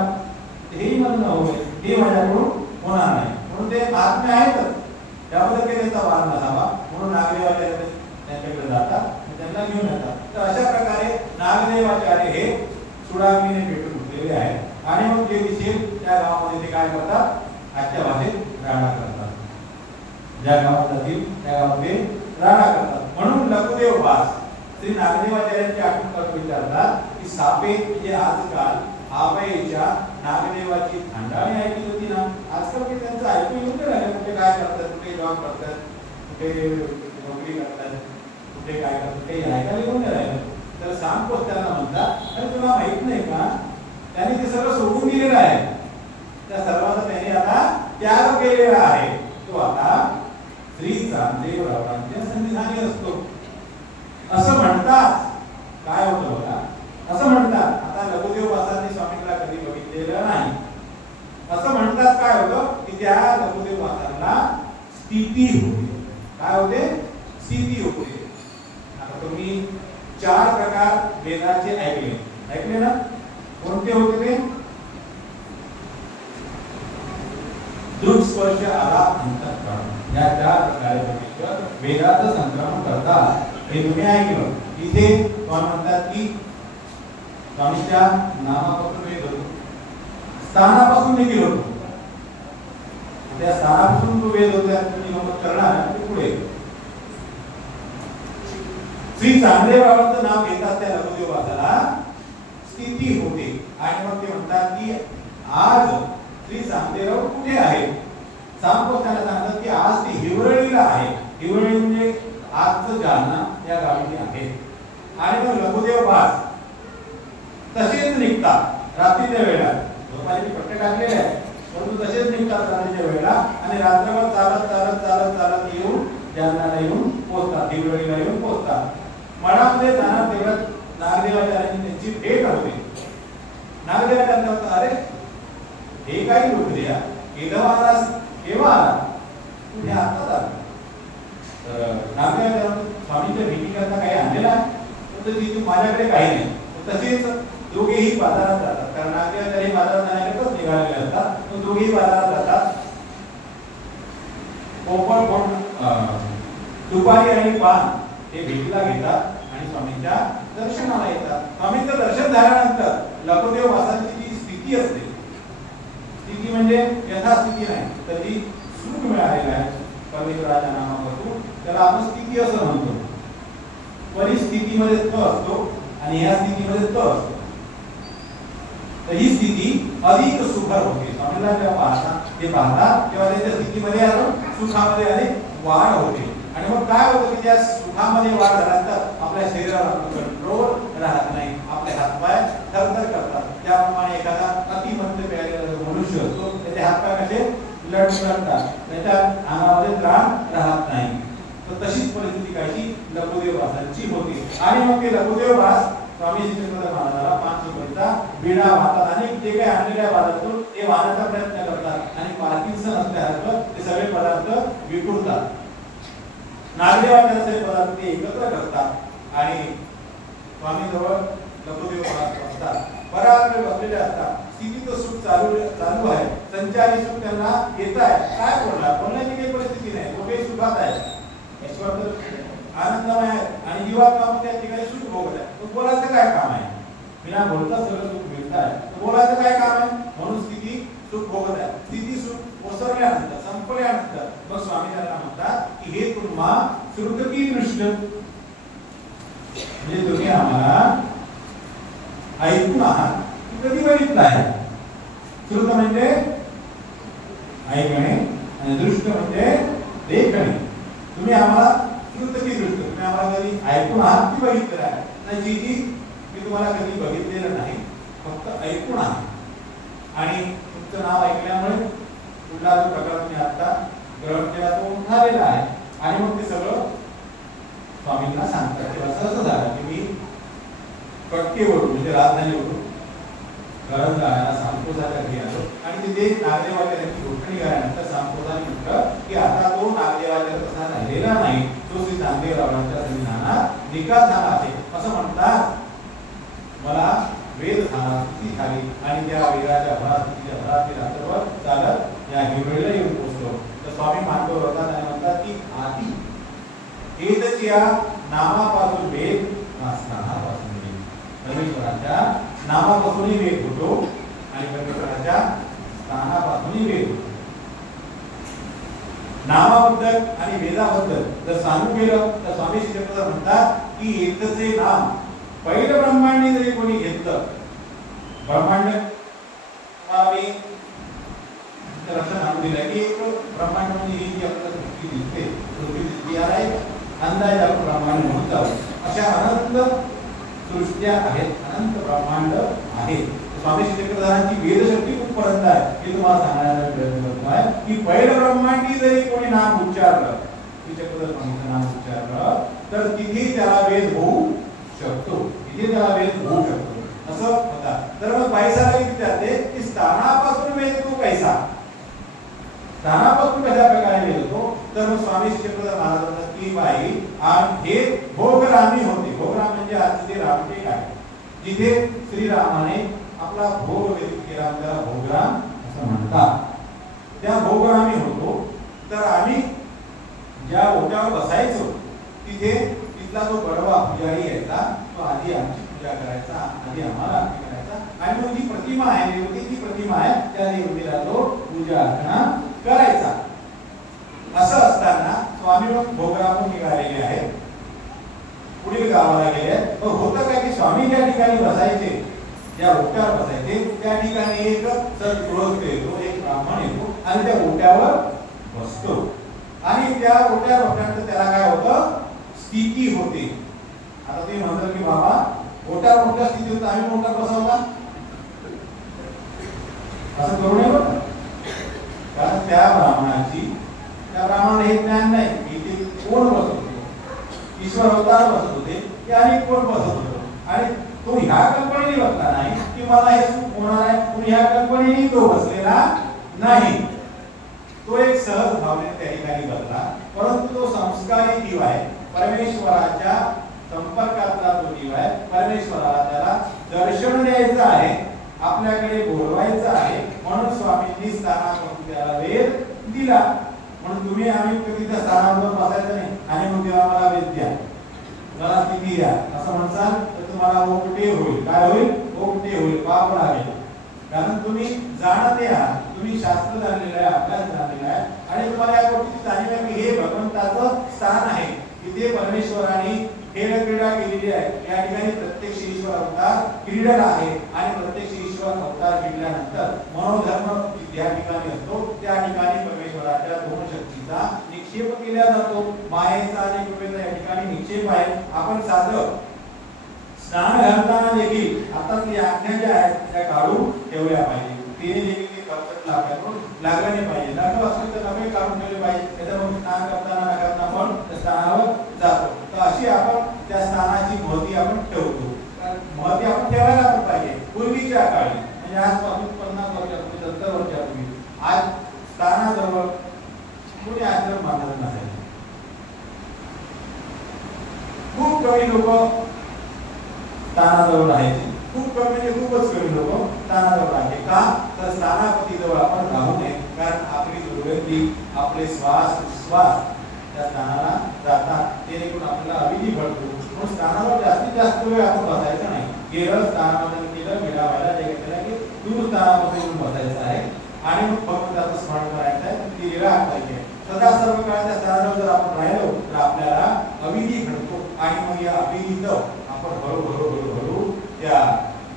हेही मला न होय हे माझ्याकडून होणार नाही. म्हणून ते महात्मे आहेतच, त्याबद्दल काही त्यांचा वाद नसावा म्हणून नागदेवाचार्य त्यांच्याकडे जातात, त्यांना घेऊन येतात. तर अशा प्रकारे नागदेवाचार्य हे सुडाग्नीने भेटून उठलेले आहेत आणि मग जे दिसेल त्या गावामध्ये ते काय करतात, आजच्या भाषेत राडा करतात. ज्या गावात जातील त्या गावामध्ये राडा करतात. म्हणून लघुदेव वास श्री नागदेवाचार्यांची आठवण करून विचारतात की सापे म्हणजे आजकाल आबाईच्या नागदेवाची भांडाणी ऐकली होती ना. आजकाल ते त्यांचं ऐकू येऊन राहिलं, कुठे काय करतात, कुठे जॉब करतात, कुठे नोकरी करतात, कुठे काय करतात, काही ऐकायला येऊन राहिलं. तर सांगतोच त्यांना म्हणतात अरे तुला माहित नाही का, त्यांनी ते सगळं सोडून दिलेलं आहे, त्या सर्वांचा त्यांनी आता त्याग केलेला आहे. तो आता श्री चांदेवरावांच्या सन्निधानी असतो असं म्हणतात. काय होतं बघा, असं म्हणतात. आता लघुदेव वासांनी स्वामींना कधी बघितलेलं नाही. असं म्हणतात काय होतं की त्या लघुदेव वासांना स्थिती होते. काय होते? स्थिती होते. आता तुम्ही चार प्रकार ऐकले ना? कोणते होते ते? दृक स्पर्श आला अंतःकरण, या चार प्रकारे परमेश्वर वेदाचं संक्रमण करतात. हे तुम्ही ऐकलं. इथे कोण म्हणतात की स्वामीच्या नामापासून वेद होतो, स्थानापासून देखील होतो. त्या स्थानापासून तो वेद होतो, तुम्ही गमत करणार पुढे. श्री चांदेबाबांचं नाव घेतात त्या लघुदेवाला स्थिती होते आणि मग ते म्हणतात की आज श्री चांदेराव कुठे आहे? सांगताना सांगतात की आज ती हिवरळीला आहे. हिवरळी म्हणजे आजचं जालना या गावी आहे. आणि मग लघुदेव भास तसेच निघतात रात्रीच्या वेळेला. झोपायचे पट्टे टाकलेले आहे परंतु तसेच निघतात रात्रीच्या वेळेला आणि रात्रभर चालत चालत चालत चालत येऊन जालन्याला येऊन पोहोचतात, हिवरळीला येऊन पोहोचतात. मठामध्ये जाणार तेवढ्यात नागदेवाचार्यांची त्यांची भेट होते. नागदेवाचार्य म्हणतात, अरे हे काही लोक द्या, केव्हा आला? कुठे आताच आला. नागदेवाचार्य स्वामीच्या भेटीकरता काही आणलेला आहे, तर तिथे माझ्याकडे काही नाही. तसेच दोघेही बाजारात जातात, कारण नागदेवाचार्य बाजारात जाण्याकरताच निघालेले असतात. तर दोघेही बाजारात जातात. पोपळ कोण दुपारी आणि पान हे भेटीला घेतात आणि स्वामींच्या दर्शनाला येतात. स्वामींचं दर्शन झाल्यानंतर लघुदेव वासाची जी स्थिती असते, स्थिती म्हणजे यथास्थिती नाही तर ती सुख मिळालेलं आहे परमेश्वराच्या नामापासून, त्याला आपण स्थिती असं म्हणतो. परिस्थितीमध्ये तो असतो आणि या स्थितीमध्ये तो असतो. तर ही स्थिती अधिक सुखर होते. स्वामीला जेव्हा पाहतात तेव्हा त्याच्या स्थितीमध्ये सुखामध्ये अधिक वाढ होते. आणि मग काय होतं की त्या सुखामध्ये वाढ झाल्यानंतर आपल्या शरीराला कंट्रोल राहत नाही, आपले हातपाय थरथर करतात. त्याप्रमाणे एखादा अतिमंद प्यायलेला मनुष्य असतो, त्याचे हातपाय कसे लटलटतात, त्याच्या अंगामध्ये त्राण राहत नाही. तर तशीच परिस्थिती काहीशी लघुदेव वासांची होती. आणि मग ते लघुदेव वास स्वामी श्रीचंद्र महाराजाला 5 रुपयाचा बिडा वाहतात आणि जे काही आणलेल्या बाजारातून ते वाहण्याचा प्रयत्न करतात आणि पार्किन्सन असल्यासारखं ते सगळे पदार्थ विखुरतात. नागदेवाचे सगळे पदार्थ ते एकत्र करतात आणि स्वामी जवळ लघुदेव असतात. बराच वेळ बसलेले असतात. स्थितीचं सुख चालू आहे, संचारी सुख त्यांना येत आहे. काय बोलण्याची काही परिस्थिती नाही, दोघे सुखात आहे. ईश्वर तर आनंदमय आहे आणि जीवात्मा त्या ठिकाणी सुख भोगत आहे. तो बोलायचं काय काम आहे? बिना बोलता सगळं सुख मिळत आहे, तो बोलायचं काय काम आहे? म्हणून स्थिती सुख भोगत आहे. स्थिती सुख ओसरल्यानंतर संपल्यानंतर मग स्वामी त्यांना म्हणतात की हे तुम्हा श्रुतकी दृष्ट, म्हणजे तुम्ही आम्हाला ऐकून आहात, कधी बघितलं आहे. श्रुत म्हणजे ऐकणे आणि दृष्ट म्हणजे देखणे. तुम्ही आम्हाला श्रुतकी दृष्ट, तुम्ही आम्हाला कधी ऐकून आहात की बघितलं आहे? नाही, जी मी तुम्हाला कधी बघितलेलं नाही, फक्त ऐकून आहे. आणि तुमचं नाव ऐकल्यामुळे कुठला जो प्रकार तुम्ही आता ग्रहण केला तो झालेला आहे. आणि मग ते सगळं स्वामींना सांगतात. तेव्हा असं झालं की मी कटकेवरून म्हणजे राजधानीवरून गरजगाळ्याला सांगोजाच्या घरी आलो आणि तिथे नागदेवाचार्यांची घोषणी झाल्यानंतर सांगोजाने म्हटलं की आता तो नागदेवाचार्य तसा राहिलेला नाही, तो श्री चांदेरावांच्या सन्निधानात निकाल झाला आहे. असं म्हणतात मला वेद झाला, स्थिती झाली आणि त्या वेदाच्या भरात रात्रभर चालत या हिवळीला येऊन पोहोचलो. तर स्वामी मानतो होतात आणि म्हणतात की आधी हेच या नामापासून वेद स्थानापासून वेद. परमेश्वराच्या नामापासूनही वेद होतो आणि परमेश्वराच्या स्थानापासूनही वेद होतो. नामाबद्दल आणि वेदाबद्दल जर सांगू गेलं तर स्वामी श्रीचंद्र म्हणतात की एकचे नाम पहिलं ब्रह्मांडी जरी कोणी घेतलं, ब्रह्मांड मी लक्षात आणून दिलं की एक ब्रह्मांड म्हणजे ही जी आपल्याला सृष्टी दिसते, पृथ्वी दिसते, याला एक अंदाज आपण ब्रह्मांड म्हणून जाऊ. अशा अनंत सृष्ट्या आहेत, अनंत ब्रह्मांड आहेत. स्वामी श्रीचक्रधरांची वेदशक्ती खूप पर्यंत आहे. हे तुम्हाला सांगण्याचा प्रयत्न करतो आहे की पहिलं ब्रह्मांडी जरी कोणी नाम उच्चारलं, श्रीचक्रधर स्वामीचं नाम उच्चारलं तर तिथे त्याला वेद होऊ शकतो, तिथे त्याला वेद होऊ शकतो असं होता. तर मग बाईसाला विचारते की स्थानापासून वेद तो कैसा, स्थानापासून कशा प्रकारे वेद होतो. तर मग स्वामी श्रीचक्रधर महाराज म्हणतात की बाई हे भोगरामी होते. भोगराम म्हणजे आजचे रामटेक आहे, जिथे श्रीरामाने आपला भोग व्यतीत केला, त्याला भोगराम असं म्हणतात. त्या भोगरामी होतो. तर आम्ही ज्या ओट्यावर बसायचो तिथे तिथला जो बडवा पुजारी यायचा, तो आधी आमची पूजा करायचा, आधी आम्हाला आरती करायचा आणि मग जी प्रतिमा आहे, देवतेची प्रतिमा आहे, त्या देवतेला तो पूजा अर्चना करायचा. असं असताना स्वामी मग भोगरामून निघालेले आहेत, पुढील गावाला गेले आहेत. पण होतं काय की स्वामी ज्या ठिकाणी बसायचे, ज्या ओट्यावर बसायचे, त्या ठिकाणी एक गृहस्थ येतो, एक ब्राह्मण येतो आणि त्या ओट्यावर बसतो. आणि त्या ओट्यावर बसल्यानंतर त्याला काय होतं, स्थिती होते. आता ते म्हणतात की बाबा ओट्यावर मोठ्या स्थिती होतं, आम्ही मोठा बसवला असं करू नये बरं. कारण त्या ब्राह्मणाला हे ज्ञान नाही की ते कोण बसत होते, ईश्वर अवतार बसत होते की आणि कोण बसत होतो. आणि तो ह्या कल्पनेने बसला नाही की मला हे सुख होणार आहे, तो ह्या कल्पनेने तो बसलेला नाही. तो एक सहज भावनेने त्या ठिकाणी बसला. परंतु तो संस्कारी जीव आहे, परमेश्वराच्या संपर्कातला तो जीव आहे. परमेश्वराला त्याला दर्शन द्यायचं आहे, आपल्याकडे बोलवायचं आहे. म्हणून स्वामींनी स्थानापासून त्याला वेद दिला. म्हणून तुम्ही आम्ही कधी त्या स्थानावर बसायचं नाही आणि मग तेव्हा मला वेद द्या, मला स्थिती द्या असं म्हणसाल तर तुम्हाला ओकटे होईल. काय होईल? ओकटे होईल, पाप लागेल. कारण तुम्ही जाणते आहात, तुम्ही शास्त्र जाणलेलं आहे, अभ्यास जाणलेला आहे आणि तुम्हाला या गोष्टीची जाणीव आहे की हे भगवंताचं स्थान आहे, इथे परमेश्वराने खेळक्रीडा केलेली आहे. या ठिकाणी प्रत्यक्ष ईश्वर अवतार क्रीडला आहे आणि प्रत्यक्ष ईश्वर अवतार घडल्यानंतर मनोधर्म या ठिकाणी असतो, त्या ठिकाणी परमेश्वराच्या दोन शक्तीचा निक्षेप केला जातो. मायेचा आणि कृपेचा या ठिकाणी निक्षेप आहे. आपण साधं स्नान घालताना देखील हातातली आज्ञा ज्या आहेत त्या काढून ठेवल्या पाहिजे. तिने देखील ते कपट लागलं नाही पाहिजे. नख असेल तर नखे काढून ठेवले पाहिजे, त्याचा मग स्नान करताना नखात आपण त्या स्थानावर जातो. तर अशी आपण त्या स्थानाची महती आपण ठेवतो. महती आपण ठेवायला पण पाहिजे. पूर्वीच्या काळी म्हणजे आजपासून 50 वर्षापूर्वी 70 वर्षापूर्वी आज स्थानाजवळ कोणी आश्रम बांधत नसायचे. खूप कमी लोक स्थानाजवळ राहायचे, खूप कमी म्हणजे खूपच कमी लोक स्थानाजवळ राहायचे. का तर स्थानापती जवळ आपण राहू नये, कारण आपली दुर्गंधी, आपले श्वास उच्छ्वास त्या स्थानाला जातात, जेणेकरून आपल्याला अविधी घडतो. म्हणून स्थानावर जास्तीत जास्त वेळ आपण बसायचं नाही. केवळ स्थानामध्ये केलं मिळावायला केलं की दूर स्थानापासून बसायचं आहे आणि मग भगवंताचं स्मरण करायचं आहे, ती राग पाहिजे. सदा सर्व काळ त्या स्थानावर जर आपण राहिलो तर आपल्याला अविधी घडतो आणि मग या अविधीत आपण हळूहळू त्या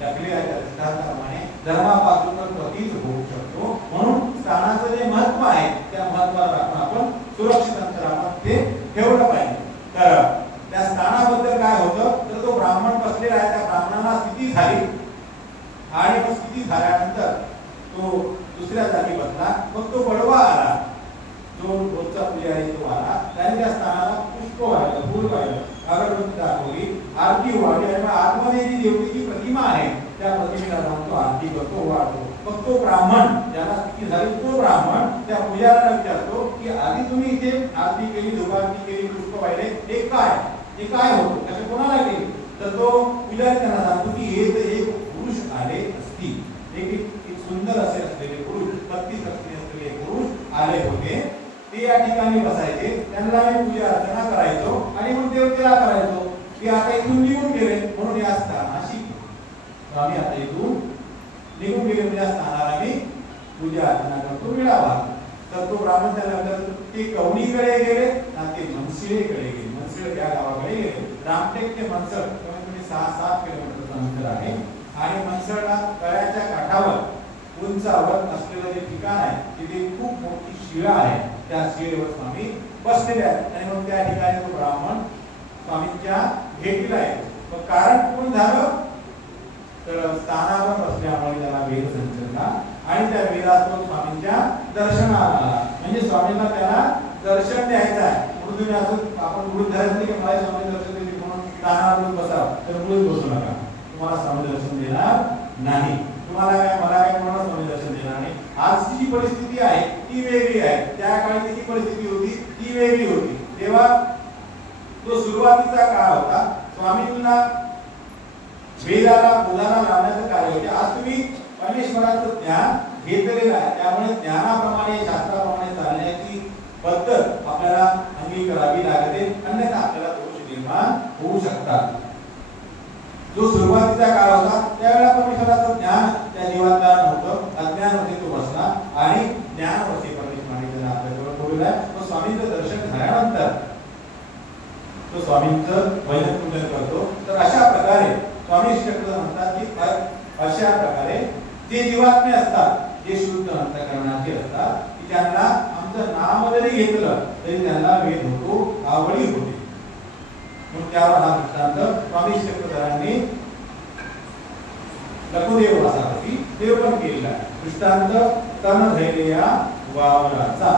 ढकलेल्या सिद्धांताप्रमाणे धर्मापासून पतीत होऊ शकतो. म्हणून स्थानाचं जे महत्व आहे त्या महत्वाला आपण सुरक्षित अंतरावर ते ठेवलं पाहिजे. तर त्या स्थानाबद्दल काय होतं तर तो ब्राह्मण बसलेला आहे, त्या ब्राह्मणाला स्थिती झाली आणि मग स्थिती झाल्यानंतर तो दुसऱ्या जागी बसला. मग तो बडवा आला, जो रोजचा पुजारी तो आला, त्याने त्या स्थानाला पुष्प वाहिलं, फूल वाहिलं, अगरबत्ती दाखवली, आरती वाढली आणि आतमध्ये जी देवतेची प्रतिमा आहे त्या प्रतिमेला जाऊन तो आरती करतो, वाढतो. मग तो ब्राह्मण ज्याला स्थिती झाली तो ब्राह्मण त्या पुजाऱ्याला विचारतो की आधी तुम्ही इथे आरती केली, धुपारती केली, पुष्प वाहिले, हे काय होतं, कशा कोणाला केली? तर तो पुजारी त्यांना सांगतो की हे तर एक पुरुष आले असतील, एक सुंदर असे असलेले पुरुष, 32 असलेले पुरुष आले होते, ते या ठिकाणी बसायचे, त्यांना मी पूजा अर्चना करायचो आणि मग देवतेला करायचो. की आता इथून निघून गेले म्हणून या स्थानाशी आम्ही आता इथून निघून गेले म्हणजे या स्थानाला मी पूजा अर्चना करतो मिळावा. तर तो ब्राह्मण त्याला ते कवणीकडे गेले ना ते मनसिळेकडे गेले, मनसिळ त्या गावाकडे गेले. रामटेक ते मनसळ कमीत कमी 6-7 किलोमीटरचं अंतर आहे आणि मनसळला तळ्याच्या काठावर उंचावर असलेलं जे ठिकाण आहे तिथे खूप मोठी शिळा आहे, त्या शिळेवर स्वामी बसलेले आहेत आणि मग त्या ठिकाणी तो ब्राह्मण स्वामींच्या भेटीला येतो. मग कारण कोण झालं तर स्थानावर बसल्यामुळे त्याला वेद संचरला आणि त्या वेदात तो स्वामींच्या दर्शनाला आला. म्हणजे स्वामींना त्याला दर्शन द्यायचं आहे म्हणून तुम्ही असं आपण गृहीत धरायचं नाही की मला स्वामी दर्शन देतील म्हणून स्थानावर बसावं, तर गृहीत बसू नका. तुम्हाला स्वामी दर्शन देणार नाही, तुम्हाला काय मला काय कोणाला स्वामी दर्शन देणार नाही. आजची जी परिस्थिती आहे ती वेगळी आहे, त्या काळी जी परिस्थिती होती ती वेगळी होती. तेव्हा तो सुरुवातीचा काळ होता. स्वामींना वेदाला बोधाला लावण्याचं कार्य होते. आज तुम्ही परमेश्वराचं ज्ञान घेतलेलं आहे, त्यामुळे ज्ञानाप्रमाणे शास्त्राप्रमाणे चालण्याची पद्धत आपल्याला अंगीकारावी लागते, अन्यथा आपल्याला दोष निर्माण होऊ शकतात. जो सुरुवातीचा काळ होता त्यावेळेला परमेश्वराचं ज्ञान त्या जीवाला नव्हतं, अज्ञान होते तो बसला आणि ज्ञान होते परमेश्वराने त्याला आपल्याजवळ ठेवलेलं आहे. तो स्वामींचं दर्शन झाल्यानंतर तो स्वामींचं भजन पूजन करतो. तर अशा प्रकारे स्वामी शिक्षक म्हणतात की अशा प्रकारे जे जीवात्मे असतात, जे शुद्ध अंतःकरणाचे असतात, की त्यांना आमचं नाम जरी घेतलं तरी त्यांना वेद होतो, आवडी होते. म्हणून त्यावर हा दृष्टांत स्वामी शिक्षकांनी लघुदेव वासासाठी निरूपण केलेला आहे. दृष्टांत तन धैर्या वावराचा.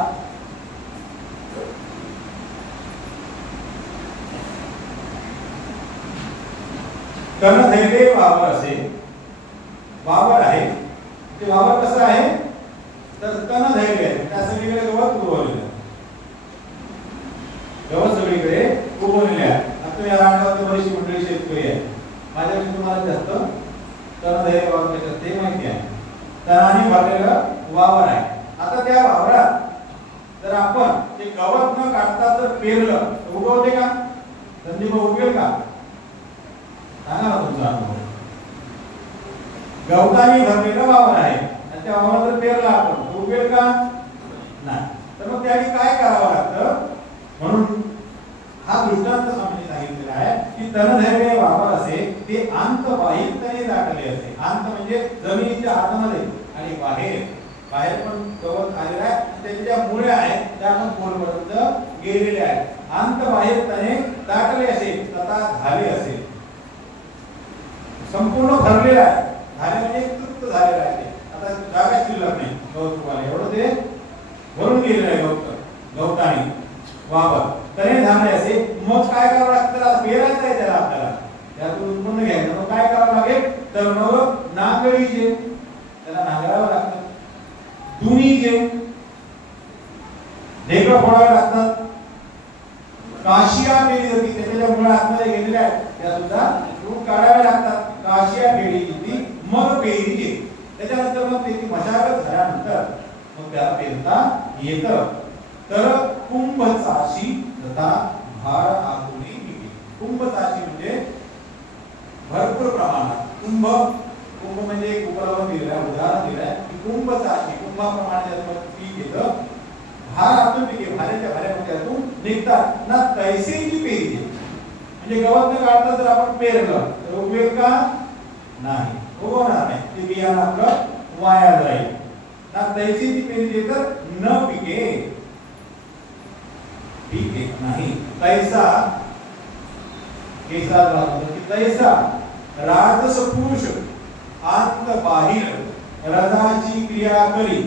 तन धैर्य वावर असे वावर आहे. ते वावर कसं आहे तर तन धैर्य आहे. त्या सगळीकडे गवत उगवलेलं, गवत सगळीकडे उगवलेले आहे. आता या रानावर बरीचशी मंडळी शेतकरी आहे. माझ्याकडे तुम्हाला जास्त तन धैर्य वावर कसे असते माहिती आहे. तणाने भरलेलं वावर आहे. आता त्या वावरात जर आपण ते गवत न काढता जर पेरलं तर उगवते का? संदीप उगवेल का? सांगा ना तुमचा अनुभव. गवताने भरलेलं वावर आहे आणि त्या वावरात जर पेरला आपण उगवेल का? नाही. तर मग त्यावेळी काय करावं लागतं? म्हणून हा दृष्टांत स्वामींनी सांगितलेला आहे की तनधैर्य वावर असे ते अंतबाह्यपणे दाटले असे. अंत म्हणजे जमिनीच्या आतमध्ये आणि बाहेर पण गवत आलेलं आहे. त्याच्या ज्या मुळे आहेत त्या पण खोलपर्यंत गेलेल्या आहेत. अंतबाह्यपणे दाटले असे तथा झाले असे. संपूर्ण भरलेला आहे. झाले म्हणजे तृप्त झालेला आहे. आता जागा शिल्लक नाही गवत तुम्हाला एवढं ते भरून गेलेलं आहे गवताने वावर. तरी झाले असे. मग काय करावं लागतं? आता पेरायचं आहे त्याला, आपल्याला त्यातून उत्पन्न घ्यायचं. मग काय करावं लागेल तर मग नांगरीचे त्याला नांगरावं लागतं. दुनीचे ढेकळं फोडावे लागतात. काशिया पेरी होती त्याच्या मुळे आतमध्ये गेलेल्या आहेत त्या सुद्धा रूट काढावे लागतात. काशिया पेरी होती मग पेरी येते. त्याच्यानंतर मग त्याची मशागत झाल्यानंतर मग त्याला पेरता येतं. तर कुंभ चाशी तथा भार आकुली पिके. कुंभ चाशी म्हणजे भरपूर प्रमाणात. कुंभ म्हणजे एक उपलब्ध दिलेलं आहे, उदाहरण दिलं आहे की कुंभ चाशी कुंभाप्रमाणे त्याचं पीक येतं. भार आतून पिके भाऱ्याच्या भाऱ्यामध्ये त्यातून निघतात ना. तैसेची पेरी म्हणजे गवत न काढता जर आपण पेरलं तर उगवेल का? नाही, उगवणार नाही. ते बियाणं आपलं वाया जाईल. ना तैसेची पेरी तर न पिके पीक येत नाही. तैसा तैसा राजस पुरुष आंत बाहिर रजाची क्रिया करी.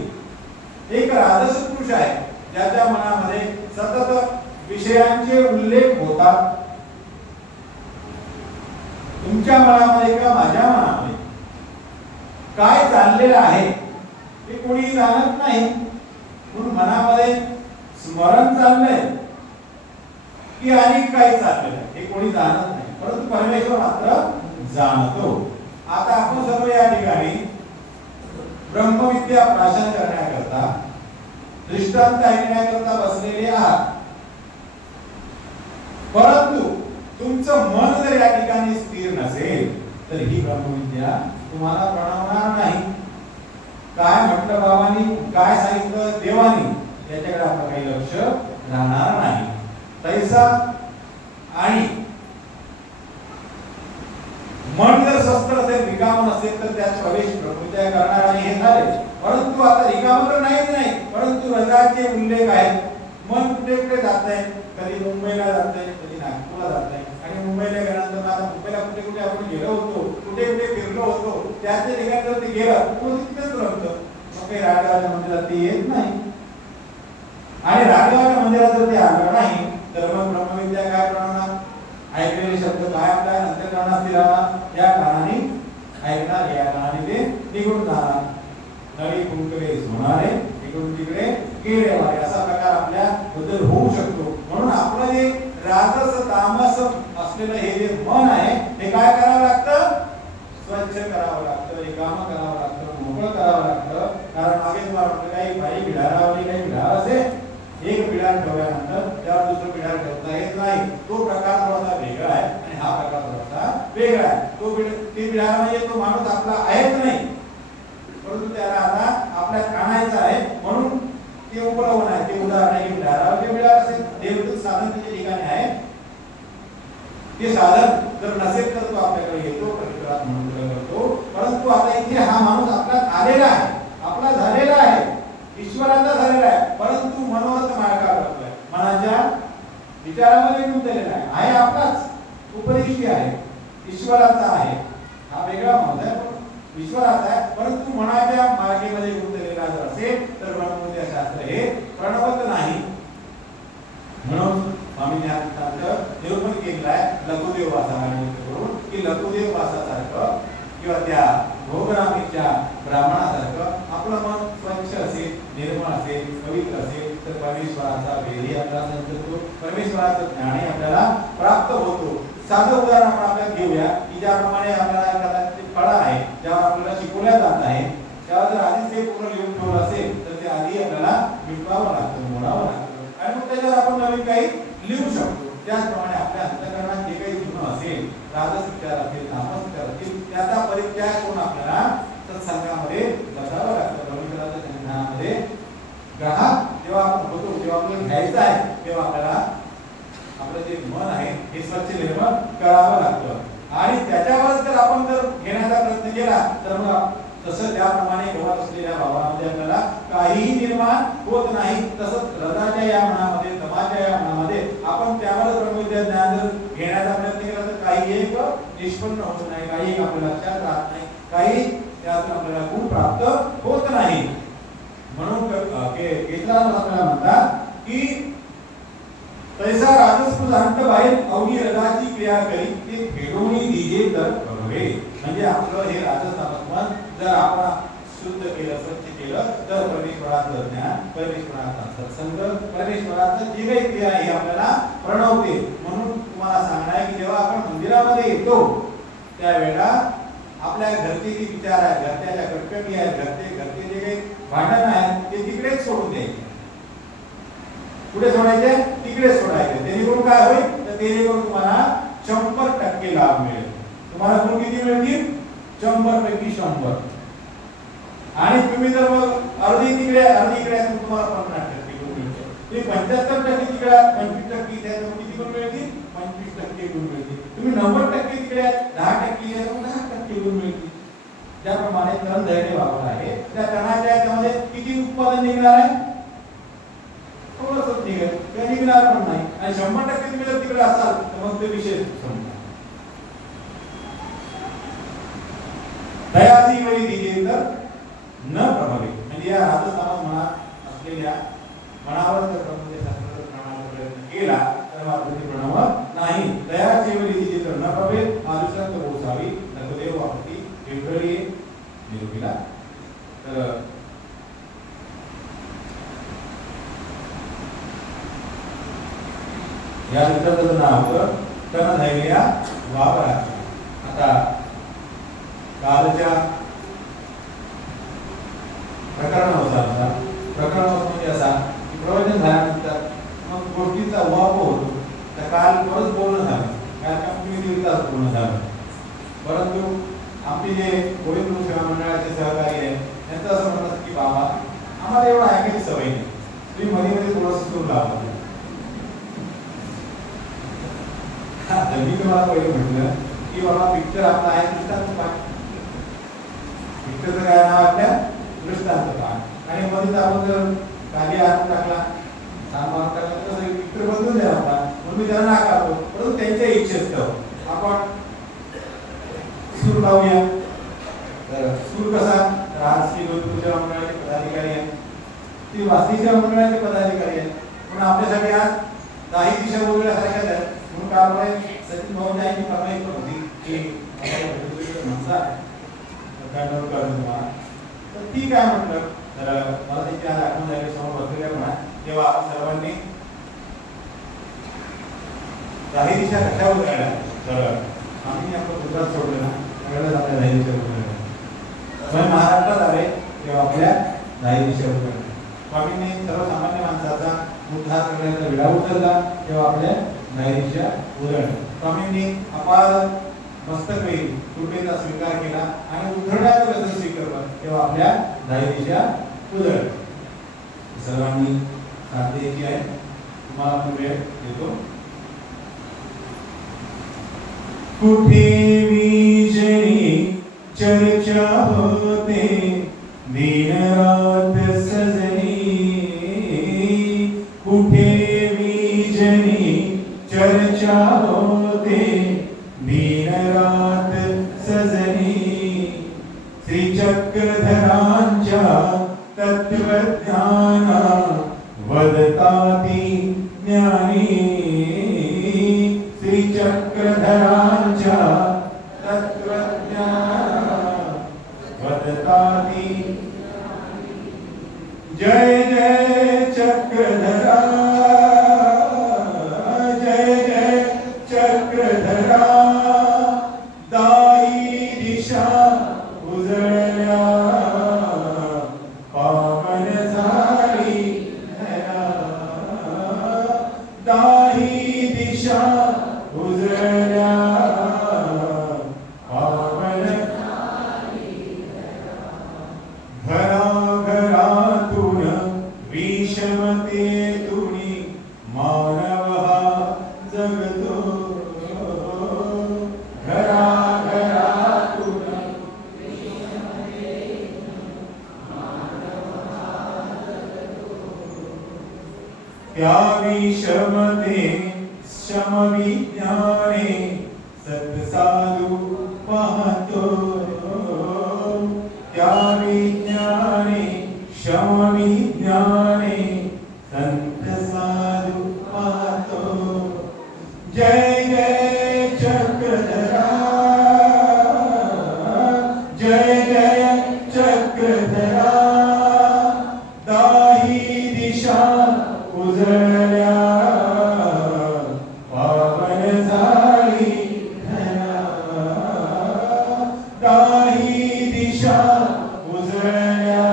एक राजस पुरुष आहे ज्याच्या मनामध्ये सतत विषयांचे उल्लेख होतात. तुमच्या मनामध्ये किंवा माझ्या मनामध्ये काय चाललेलं आहे हे कोणी जाणत नाही. म्हणून मनामध्ये स्मरण चाललंय की आणि काय चाललेलं आहे हे कोणी जाणत नाही, परंतु परमेश्वर मात्र जाणतो. आता आपण सर्व या ठिकाणी ब्रह्मविद्या प्राशन करण्याकरता दृष्टांत ऐकण्याकरता बसलेले आहात. परंतु तुमचं मन जर या ठिकाणी स्थिर नसेल तर ही ब्रह्मविद्या तुम्हाला प्रणवणार नाही. काय म्हटलं बाबांनी, काय सांगितलं देवानी, याच्याकडे आपलं काही लक्ष राहणार नाही. तैसा आणि मन जर शस्त्र असेल, रिकाम नसेल तर त्यात प्रवेश प्रकृत्या करणार आणि हे झाले. परंतु आता रिकाम तर नाही, परंतु रजाचे उल्लेख आहेत. मन कुठे कुठे जात आहे, कधी मुंबईला जात आहे, कधी नागपूरला जात आहे. आणि मुंबईला गेल्यानंतर आता मुंबईला कुठे कुठे आपण गेलो होतो, कुठे कुठे फिरलो होतो, त्याच्या ठिकाणी जर ते गेलं तो तिथेच राहतं. मग काही राजगावच्या मंदिरात ते येत नाही. आणि राजगावच्या मंदिरात जर ते आलं नाही तर मग ब्रह्मविद्या काय करणार? ऐकलेले शब्द काय आपल्या अंतःकरणात राहणार. या कारणाने ऐकणार, या कारणाने ते निघून जाणार. नळी कुंकले होणारे इकडून तिकडे गेले वारे असा प्रकार आपल्या बद्दल होऊ शकतो. म्हणून आपलं जे राजस तामस असलेलं हे जे मन आहे हे काय करावं लागतं? करावं लागतं, रिकामं करावं लागतं, मोकळं करावं लागतं. कारण मागे तुम्हाला वाटतं काही बाई बिडारावली काही बिडार असेल, एक बिडार ठेवल्यानंतर त्यावर दुसरं बिडार ठेवता येत नाही. तो प्रकार थोडासा वेगळा आहे आणि हा प्रकार थोडासा वेगळा आहे. ते बिडार म्हणजे तो माणूस आपला आहेच नाही, परंतु त्याला आता आपल्यात आणायचं आहे म्हणून ते उपलब्ध आहे. ते उदाहरण आहे की बिडारावले बिडार असेल, देवदूत साधन त्याच्या ठिकाणी आहे. ते साधन जर नसेल तर तो आपल्याकडे येतो, प्रतिकारात म्हणून करतो. परंतु आता इथे हा माणूस आपल्यात आलेला आहे, आपला झालेला आहे, ईश्वराचा झालेला आहे, परंतु मनोरथ मार्गा करतोय, मनाच्या विचारामध्ये गुंतलेला आहे आपलाच, उपदेशी आहे, ईश्वराचा आहे. हा वेगळा माणूस आहे, पण ईश्वराचा आहे, परंतु मनाच्या मार्गेमध्ये गुंतलेला जर असेल तर ब्रह्मविद्या शास्त्र हे प्रणवत नाही. म्हणून स्वामी निरूपण केलेलं आहे लघुदेव वासाकडून की लघुदेव वासासारखं किंवा त्या भोगरामीच्या ब्राह्मणासारखं आपलं मन स्वच्छ असेल, निर्मळ असेल, पवित्र असेल तर परमेश्वराचा वेदही आपल्याला समजतो, परमेश्वराचं ज्ञानही आपल्याला प्राप्त होतो. साधं उदाहरण आपण आपल्याला घेऊया की ज्याप्रमाणे आपल्याला फळं आहे, ज्यावर आपल्याला शिकवल्या जात आहे, त्यावर जर आधीच ते पूर्ण लिहून ठेवलं असेल तर ते आधी आपल्याला मिटवावं लागतं, मोडावं लागतं आणि मग त्याच्यावर आपण नवीन काही लिहू शकतो. त्याचप्रमाणे आपल्या अंतःकरणात जे काही जुनं असेल, राजस विचार असेल, तामस विचार असेल, त्याचा परित्याग करून आपल्याला सत्संगामध्ये बसावं लागतं. परमेश्वराच्या संधानामध्ये ग्राहक जेव्हा आपण होतो, जेव्हा आपल्याला घ्यायचं आहे, तेव्हा आपल्याला आपलं जे मन आहे हे स्वच्छ निर्मळ करावं लागतं आणि त्याच्यावर जर आपण जर घेण्याचा प्रयत्न केला तर मग तसं त्याप्रमाणे गवत असलेल्या भावामध्ये आपल्याला काहीही निर्माण होत नाही. तसंच रजाच्या या मनामध्ये, तमाच्या या मनामध्ये आपण त्यावर ब्रह्मविद्या ज्ञान जर घेण्याचा प्रयत्न केला तर काही एक निष्पन्न होत नाही, काही एक आपल्या लक्षात राहत नाही, काही त्यातून आपल्याला गुण प्राप्त होत नाही. म्हणून केतराज आपल्याला म्हणतात की तैसा राजस्पुजांत बाहेर अवघी रजाची क्रिया करी ते फेडून दिजे तर बघवे. म्हणजे आपलं हे राजस्थान जर आपण शुद्ध केलं, स्वच्छ केलं तर परमेश्वराचं ज्ञान, परमेश्वराचा सत्संग, परमेश्वराचं जी काही क्रिया ही आपल्याला प्रणवते. म्हणून तुम्हाला सांगणार आहे की जेव्हा आपण मंदिरामध्ये येतो त्यावेळेला आपल्या घरचे जे विचार आहेत, घरच्या कटकटी आहेत, घरचे जे काही भांडण आहेत ते तिकडेच सोडून द्यायचे. कुठे सोडायचे? तिकडेच सोडायचे. जेणेकरून काय होईल तर जेणेकरून तुम्हाला 100% लाभ मिळेल. तुम्हाला गुण किती मिळतील? 100 पैकी 100. आणि तुम्ही जर मग अर्धी तिकडे अर्धी इकडे तुम्हाला 50% गुण मिळतील. तुम्ही 75% तिकडे 25% त्यात किती गुण मिळतील? 25% गुण मिळतील. तुम्ही 90% तिकडे 10% इकडे 10% गुण मिळतील. ज्याप्रमाणे तन धैर्य वापर आहे त्या तणाच्या याच्यामध्ये किती उत्पादन निघणार आहे? थोडंसं निघेल, किंवा निघणार पण नाही. आणि 100% तुम्ही जर तिकडे असाल तर मग ते विशेष समजा. दयाची वळी दिली तर न प्रभावी. म्हणजे या राजस्थानात मनात असलेल्या मनावर जर ब्रह्मविद्या शास्त्राचा प्रमाणाचा प्रयत्न केला तर मात्र ते प्रणवत नाही. दयाची वळी दिली तर न प्रभावी. आदुसंत गोसावी नकदेव वापती विठ्ठली निरूपिला. तर या विचाराचं नाव होतं तन धैर्या वापराचे. आता कालच्या प्रकरणानुसार प्रकरण म्हणजे असा की प्रवचन झाल्यानंतर मग गोष्टीचा वाप होतो. तर काल परत बोलणं झालं, काल कंपनी तास बोलणं झालं, परंतु आमचे जे गोविंद सेवा मंडळाचे सहकारी आहेत त्यांचं असं म्हणतात की बाबा आम्हाला एवढं ऐकायची सवय नाही, तुम्ही मध्ये मध्ये थोडंसं सुरू लावा. मी तुम्हाला पहिले म्हटलं की बाबा पिक्चर आपला आहे दृष्टांत पाठ. पिक्चरचं काय नाव आपल्या दृष्टांत पाठ. आणि मध्ये आपण जर काही हात टाकला सामान टाकला तर पिक्चर बदलून द्या आपला, म्हणून मी त्यांना नाकारतो. परंतु त्यांच्या इच्छेत आपण सूर लावूया. तर सूर कसा? राजकीय गोविंद मंडळाचे पदाधिकारी आहेत, ती वास्तविक मंडळाचे पदाधिकारी आहेत. म्हणून आपल्यासाठी आज काही दिशा वगैरेसारख्याच आहेत. म्हणून कारवाई सचिन भाऊंची आई फरमाईश पण होती की म्हणसा तर ठीक आहे म्हटलं. तर मला त्याची आज आठवण झाली समोर बसलेल्या म्हणा तेव्हा आपण सर्वांनी काही दिशा कशावर काढल्या. तर आम्ही आपलं गुजरात सोडलं ना त्यावेळेला आपल्या काही दिशा धैर्य उधळणे. स्वामींनी सर्वसामान्य माणसाचा उद्धार करण्याचा विडा उचलला तेव्हा आपल्या धैर्य उधळणे. स्वामींनी अपार मस्तकवेळी कृपेचा स्वीकार केला आणि उद्धरण्याचं व्यसन स्वीकारलं तेव्हा आपल्या धैर्य उधळणे. सर्वांनी साथ द्यायची आहे. तुम्हाला पण वेळ देतो. कुठे विजयी चर्चा होते दिनरात सजनी. कुठे विजयी चर्चा होते दिनरात सजनी. श्री चक्रधरांच्या तत्वज्ञान वदताती ज्ञानी. श्री चक्रधरांच्या तत्वज्ञान वदताती. जय जय चक्रधरा, जय जय चक्रधरा. दाही दिशा उजळल्या पावन झाली धरा. दाही दिशा उजळल्या पावन झाली धरा. घराघरातून विषमतेतून मानव हा जगतो. घराघरातून त्या विषमते शमविज्ञाने सत्साधू पाहतो. त्या विज्ञाने शमविज्ञाने संत साधू पाहतो. जय जय चक्रधरा, जय जय चक्रधरा. दाही दिशा उजळल्या पावन झाली धरा. दाही दिशा उजळल्या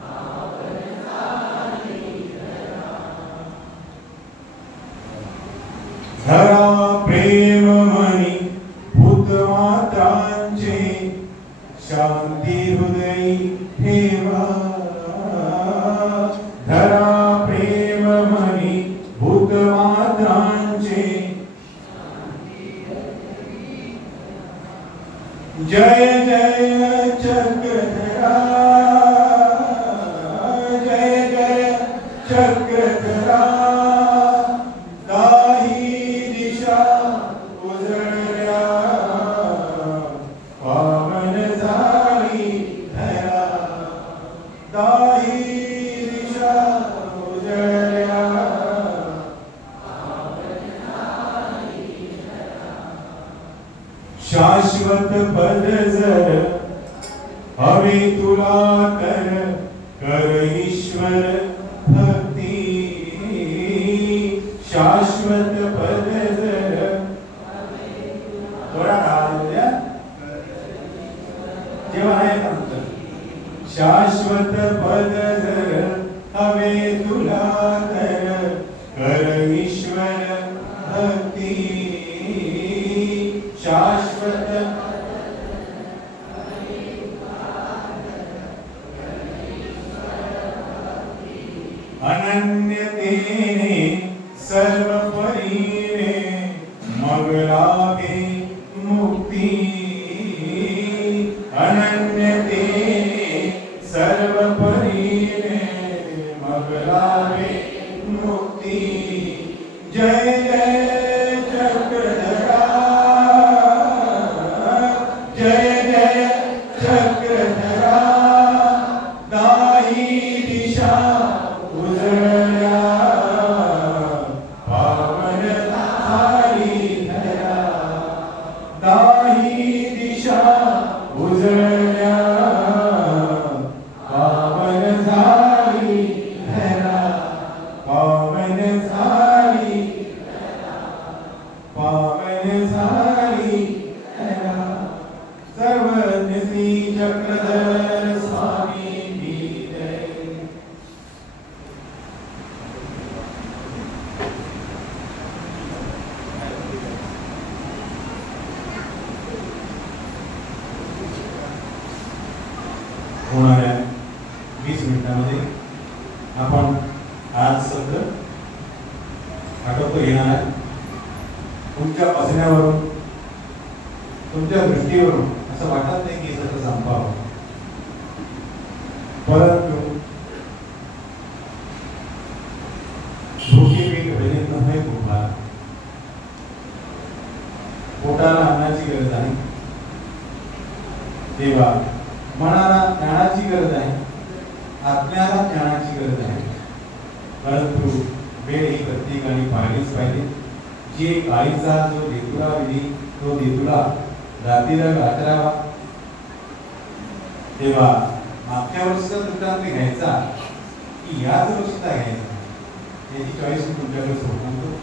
पावन झाली धरा. धरा प्रेम मनी भूतमात्रांचे शांती हृदयी ठेवा. धरा प्रेम मनी भूतमात्रांचे जय जय चक्रधरा, जय जय चक्रधरा. दाही दिशा उजळल्या पावन झाली धरा. दाही दिशा उजळल्या पावन झाली धरा. शाश्वत पद जर हवे तुला तर कर ईश्वर भक्ती. शाश्वत पद जर थोडा काळा जेव्हा आहे म्हणतात. शाश्वत पद जर हवे तुला तर कर ईश्वर भक्ती. शाश्वत अनन्यतेने सर्व परीने मग लाभे मुक्ती. अनन्यतेने सर्व परीने मग लाभे मुक्ती. जय जय चक्रधरा, जय जय चक्रधरा. दाही दिशा उजळल्या पावन झाली धरा. दाही दिशा उजळल्या पावन झाली धरा. पावन झाली धरा. पावन झाली धरा. सर्वज्ञ श्री चक्रधर स्वामी होणाऱ्या 20 मिनिटांमध्ये आपण आज सत्र आटोप घेणार आहे. तुमच्या बसण्यावरून तुमच्या दृष्टीवरून असं वाटत नाही की सत्र संपावं, परंतु भूकी पीठ भजन नव्हे भूभार, पोटाला अन्नाची गरज आहे तेव्हा मनाला ज्ञानाची गरज आहे, आत्म्याला ज्ञानाची गरज आहे. परंतु वेळ ही प्रत्येकाने पाहिलीच पाहिजे. जे आईचा जो देतुला विधी तो देतुला रात्रीला गाजरावा. तेव्हा मागच्या वर्षीचा दृष्टांत घ्यायचा की याच वर्षीचा घ्यायचा याची चॉईस मी तुमच्याकडे सोडतो.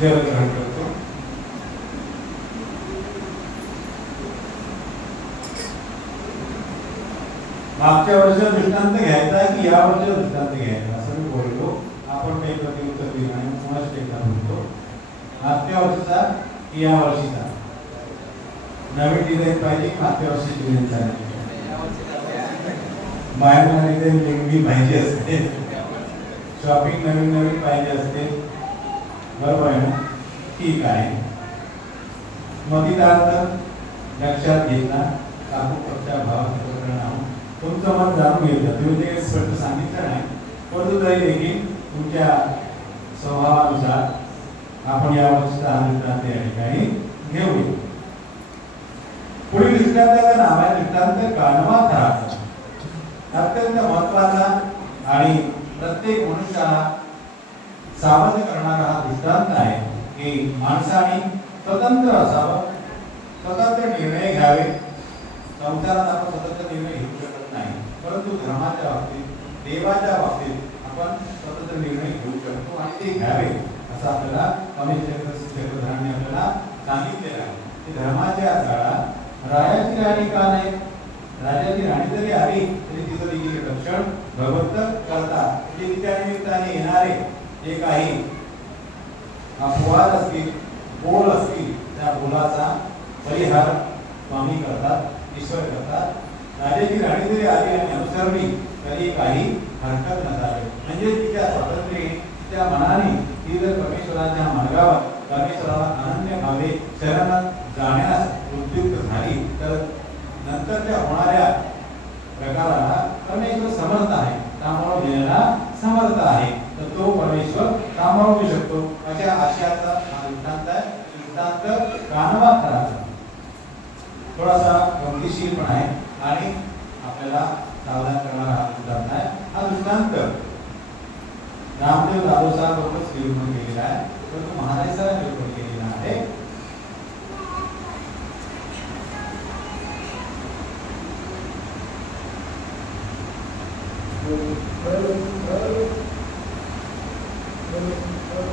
जल ग्रहण करतो. मागच्या वर्षाचा दृष्टांत घ्यायचा की या वर्षाचा दृष्टांत घ्यायचा असं मी बोललो. आपण काही प्रतिउत्तर दिलं आणि पुन्हा एकदा बोलतो. मागच्या वर्षीचा की या वर्षीचा नवीन डिझाईन पाहिजे, मागच्या वर्षी डिझाईन चालेल. बाहेर डिझाईन वेगळी पाहिजे असते, शॉपिंग नवीन नवीन पाहिजे असते, बरोबर आहे ना? ठीक आहे. मतितार्थ लक्षात घेतला. काकूपक्षा भाव प्रकरण आहोत. तुमचं मत जाणून घेतलं. तुम्ही ते स्पष्ट सांगितलं नाही, परंतु तरी देखील तुमच्या स्वभावानुसार आपण या वर्षीचा हा दृष्टांत या ठिकाणी घेऊया. पुढील दृष्टांताचं नाव आहे दृष्टांत कानवा थराचा. अत्यंत महत्वाचा आणि प्रत्येक मनुष्याला सावध करणारा हा दृष्टांत आहे की माणसाने स्वतंत्र असावं, स्वतंत्र निर्णय घ्यावे. संसारात आपण स्वतंत्र निर्णय घेऊ शकत नाही, परंतु धर्माच्या बाबतीत, देवाच्या बाबतीत आपण स्वतंत्र निर्णय घेऊ शकतो आणि ते घ्यावे असं आपल्याला चक्रधरांनी आपल्याला सांगितलेलं आहे. की धर्माच्या काळात राजाची राणी का नाही? राजाची राणी जरी आली तरी तिचं देखील रक्षण भगवंत करतात. म्हणजे तिच्या निमित्ताने येणारे जे काही अपवाद असतील, बोल असतील, त्या बोलाचा परिहार स्वामी करतात, ईश्वर करतात. राजाची राणी जरी आली आणि अनुसरली तरी काही हरकत नसावी. म्हणजे तिच्या स्वातंत्र्याने, तिच्या मनाने ती जर परमेश्वराच्या मार्गावर परमेश्वराला अनन्य भावे शरण जाण्यास उद्युक्त झाली तर नंतरच्या होणाऱ्या प्रकाराला परमेश्वर समर्थ आहे, सामावून घेण्याला समर्थ आहे. तर तो परमेश्वर सामावू शकतो अशा आशयाचा हा दृष्टांत आहे. दृष्टांत कानवा थराचा थोडासा गमतीशीर पण आहे आणि आपल्याला सावधान करणारा हा दृष्टांत आहे. हा दृष्टांत रामदेव दादोसाबरोबरच निरूपण केलेला आहे, परंतु महाराजांचा निरूपण केलेला आहे.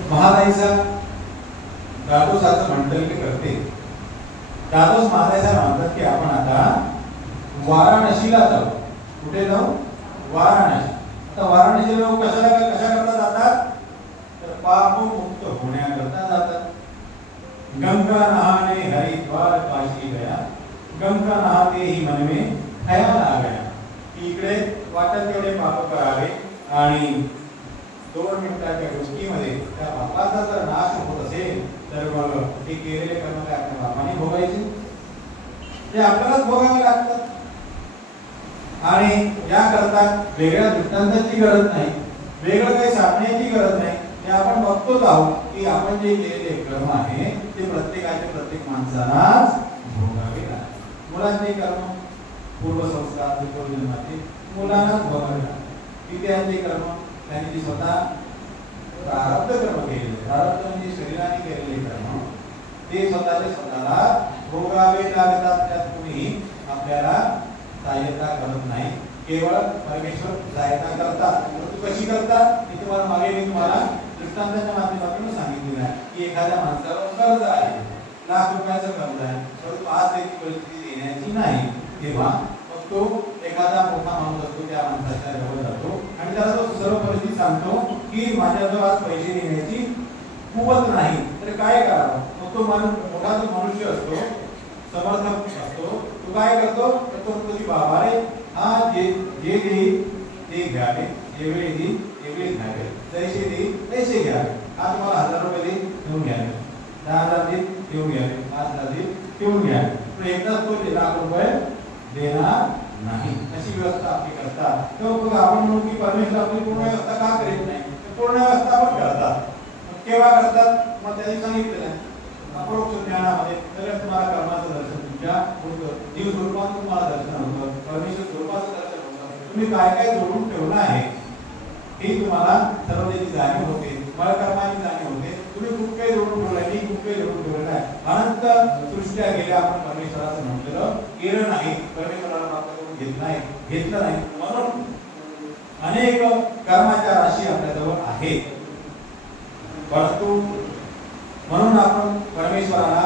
महाराजांचा दादोसाचं मंडळ करते. दादोस महाराजांना म्हणतात की आपण आता वाराणसीला जाऊ. कुठे जाऊ? वाराणसी. आता वाराणसीला लोक कशा करता जातात? तर पाप मुक्त होण्याकरता जातात. गंगा नहाने हरिद्वार काशी गया, गंगा नहाते ही मन में ख्याल आ गया. इकडे वाटत तेवढे पाप करावे आणि 2 मिनिटाच्या डुबकीमध्ये त्या पापाचा जर नाश होत असेल तर मग ते केलेले कर्म काय आपल्या बापाने भोगायचे, ते आपल्यालाच भोगावे लागतात. आणि याकरता वेगळ्या दृष्टांताची गरज नाही, वेगळं काही सांगण्याची गरज नाही. ते आपण बघतोच आहोत की आपण जे केलेले कर्म आहे ते प्रत्येक माणसालाच भोगावे लागतात. मुलांचे कर्म पूर्वसंस्कार पूर्वजन्माचे मुलांनाच भोगावे लागतात. पित्यांचे कर्म त्यांनी स्वतः प्रारब्ध कर्म केलेले, प्रारब्ध म्हणजे शरीराने केलेले कर्म, ते स्वतःला भोगावे लागतात. त्यात कुणीही आपल्याला सहाय्यता करत नाही, केवळ परमेश्वर सहाय्यता करतात. परंतु कशी करतात हे तुम्हाला मागे मी तुम्हाला दृष्टांताच्या माध्यमातून सांगितलेलं आहे की एखाद्या माणसावर कर्ज आहे, ₹1,00,000 कर्ज आहे, परंतु आज त्याची परिस्थिती देण्याची नाही. तेव्हा मग तो एखादा मोठा माणूस असतो त्या माणसाच्या जवळ जातो आणि त्याला तो सर्व परिस्थिती सांगतो की माझ्याजवळ आज पैसे देण्याची कुवत नाही, तर काय करावं. मग तो मोठा जो मनुष्य असतो, समर्थक असतो, तो काय करतो, तर तो म्हणतो की बाबा रे, हा जे देईल ते घ्यावे, जे वेळी देईल ते वेळी घ्यावे, जैसे देईल तैसे घ्यावे. हा तुम्हाला 1000 रुपये देईल, घेऊन घ्यावे, 10,000 देईल, घेऊन घ्यावे, 5,000 देईल, घेऊन घ्यावे. पण एकदाच तो ₹1,00,000 देणार नाही, अशी व्यवस्था आपली करतात. तेव्हा आपण म्हणू की परमेश्वर आपली पूर्ण व्यवस्था का करीत नाही, पूर्ण व्यवस्था पण करतात. केव्हा करतात, मग त्यांनी सांगितलेलं आहे अपरोक्ष ज्ञानामध्ये. तर तुम्हाला कर्माचं दर्शन तुमच्या होतं, जीव स्वरूपात तुम्हाला दर्शन होतं, परमेश्वर स्वरूपाचं दर्शन होतं. तुम्ही काय काय जोडून ठेवलं आहे हे तुम्हाला सर्व त्याची जाणीव होते, मला कर्माची जाणीव होते. तुम्ही खूप काही जोडून ठेवलंय, मी खूप काही जोडून ठेवलेलं आहे. अनंत सृष्ट्या गेल्या आपण परमेश्वराचं म्हटलेलं केलं नाही, परमेश्वराला प्राप्त करून घेतलं नाही. म्हणून अनेक कर्माच्या राशी आपल्याजवळ आहेत. परंतु म्हणून आपण परमेश्वराला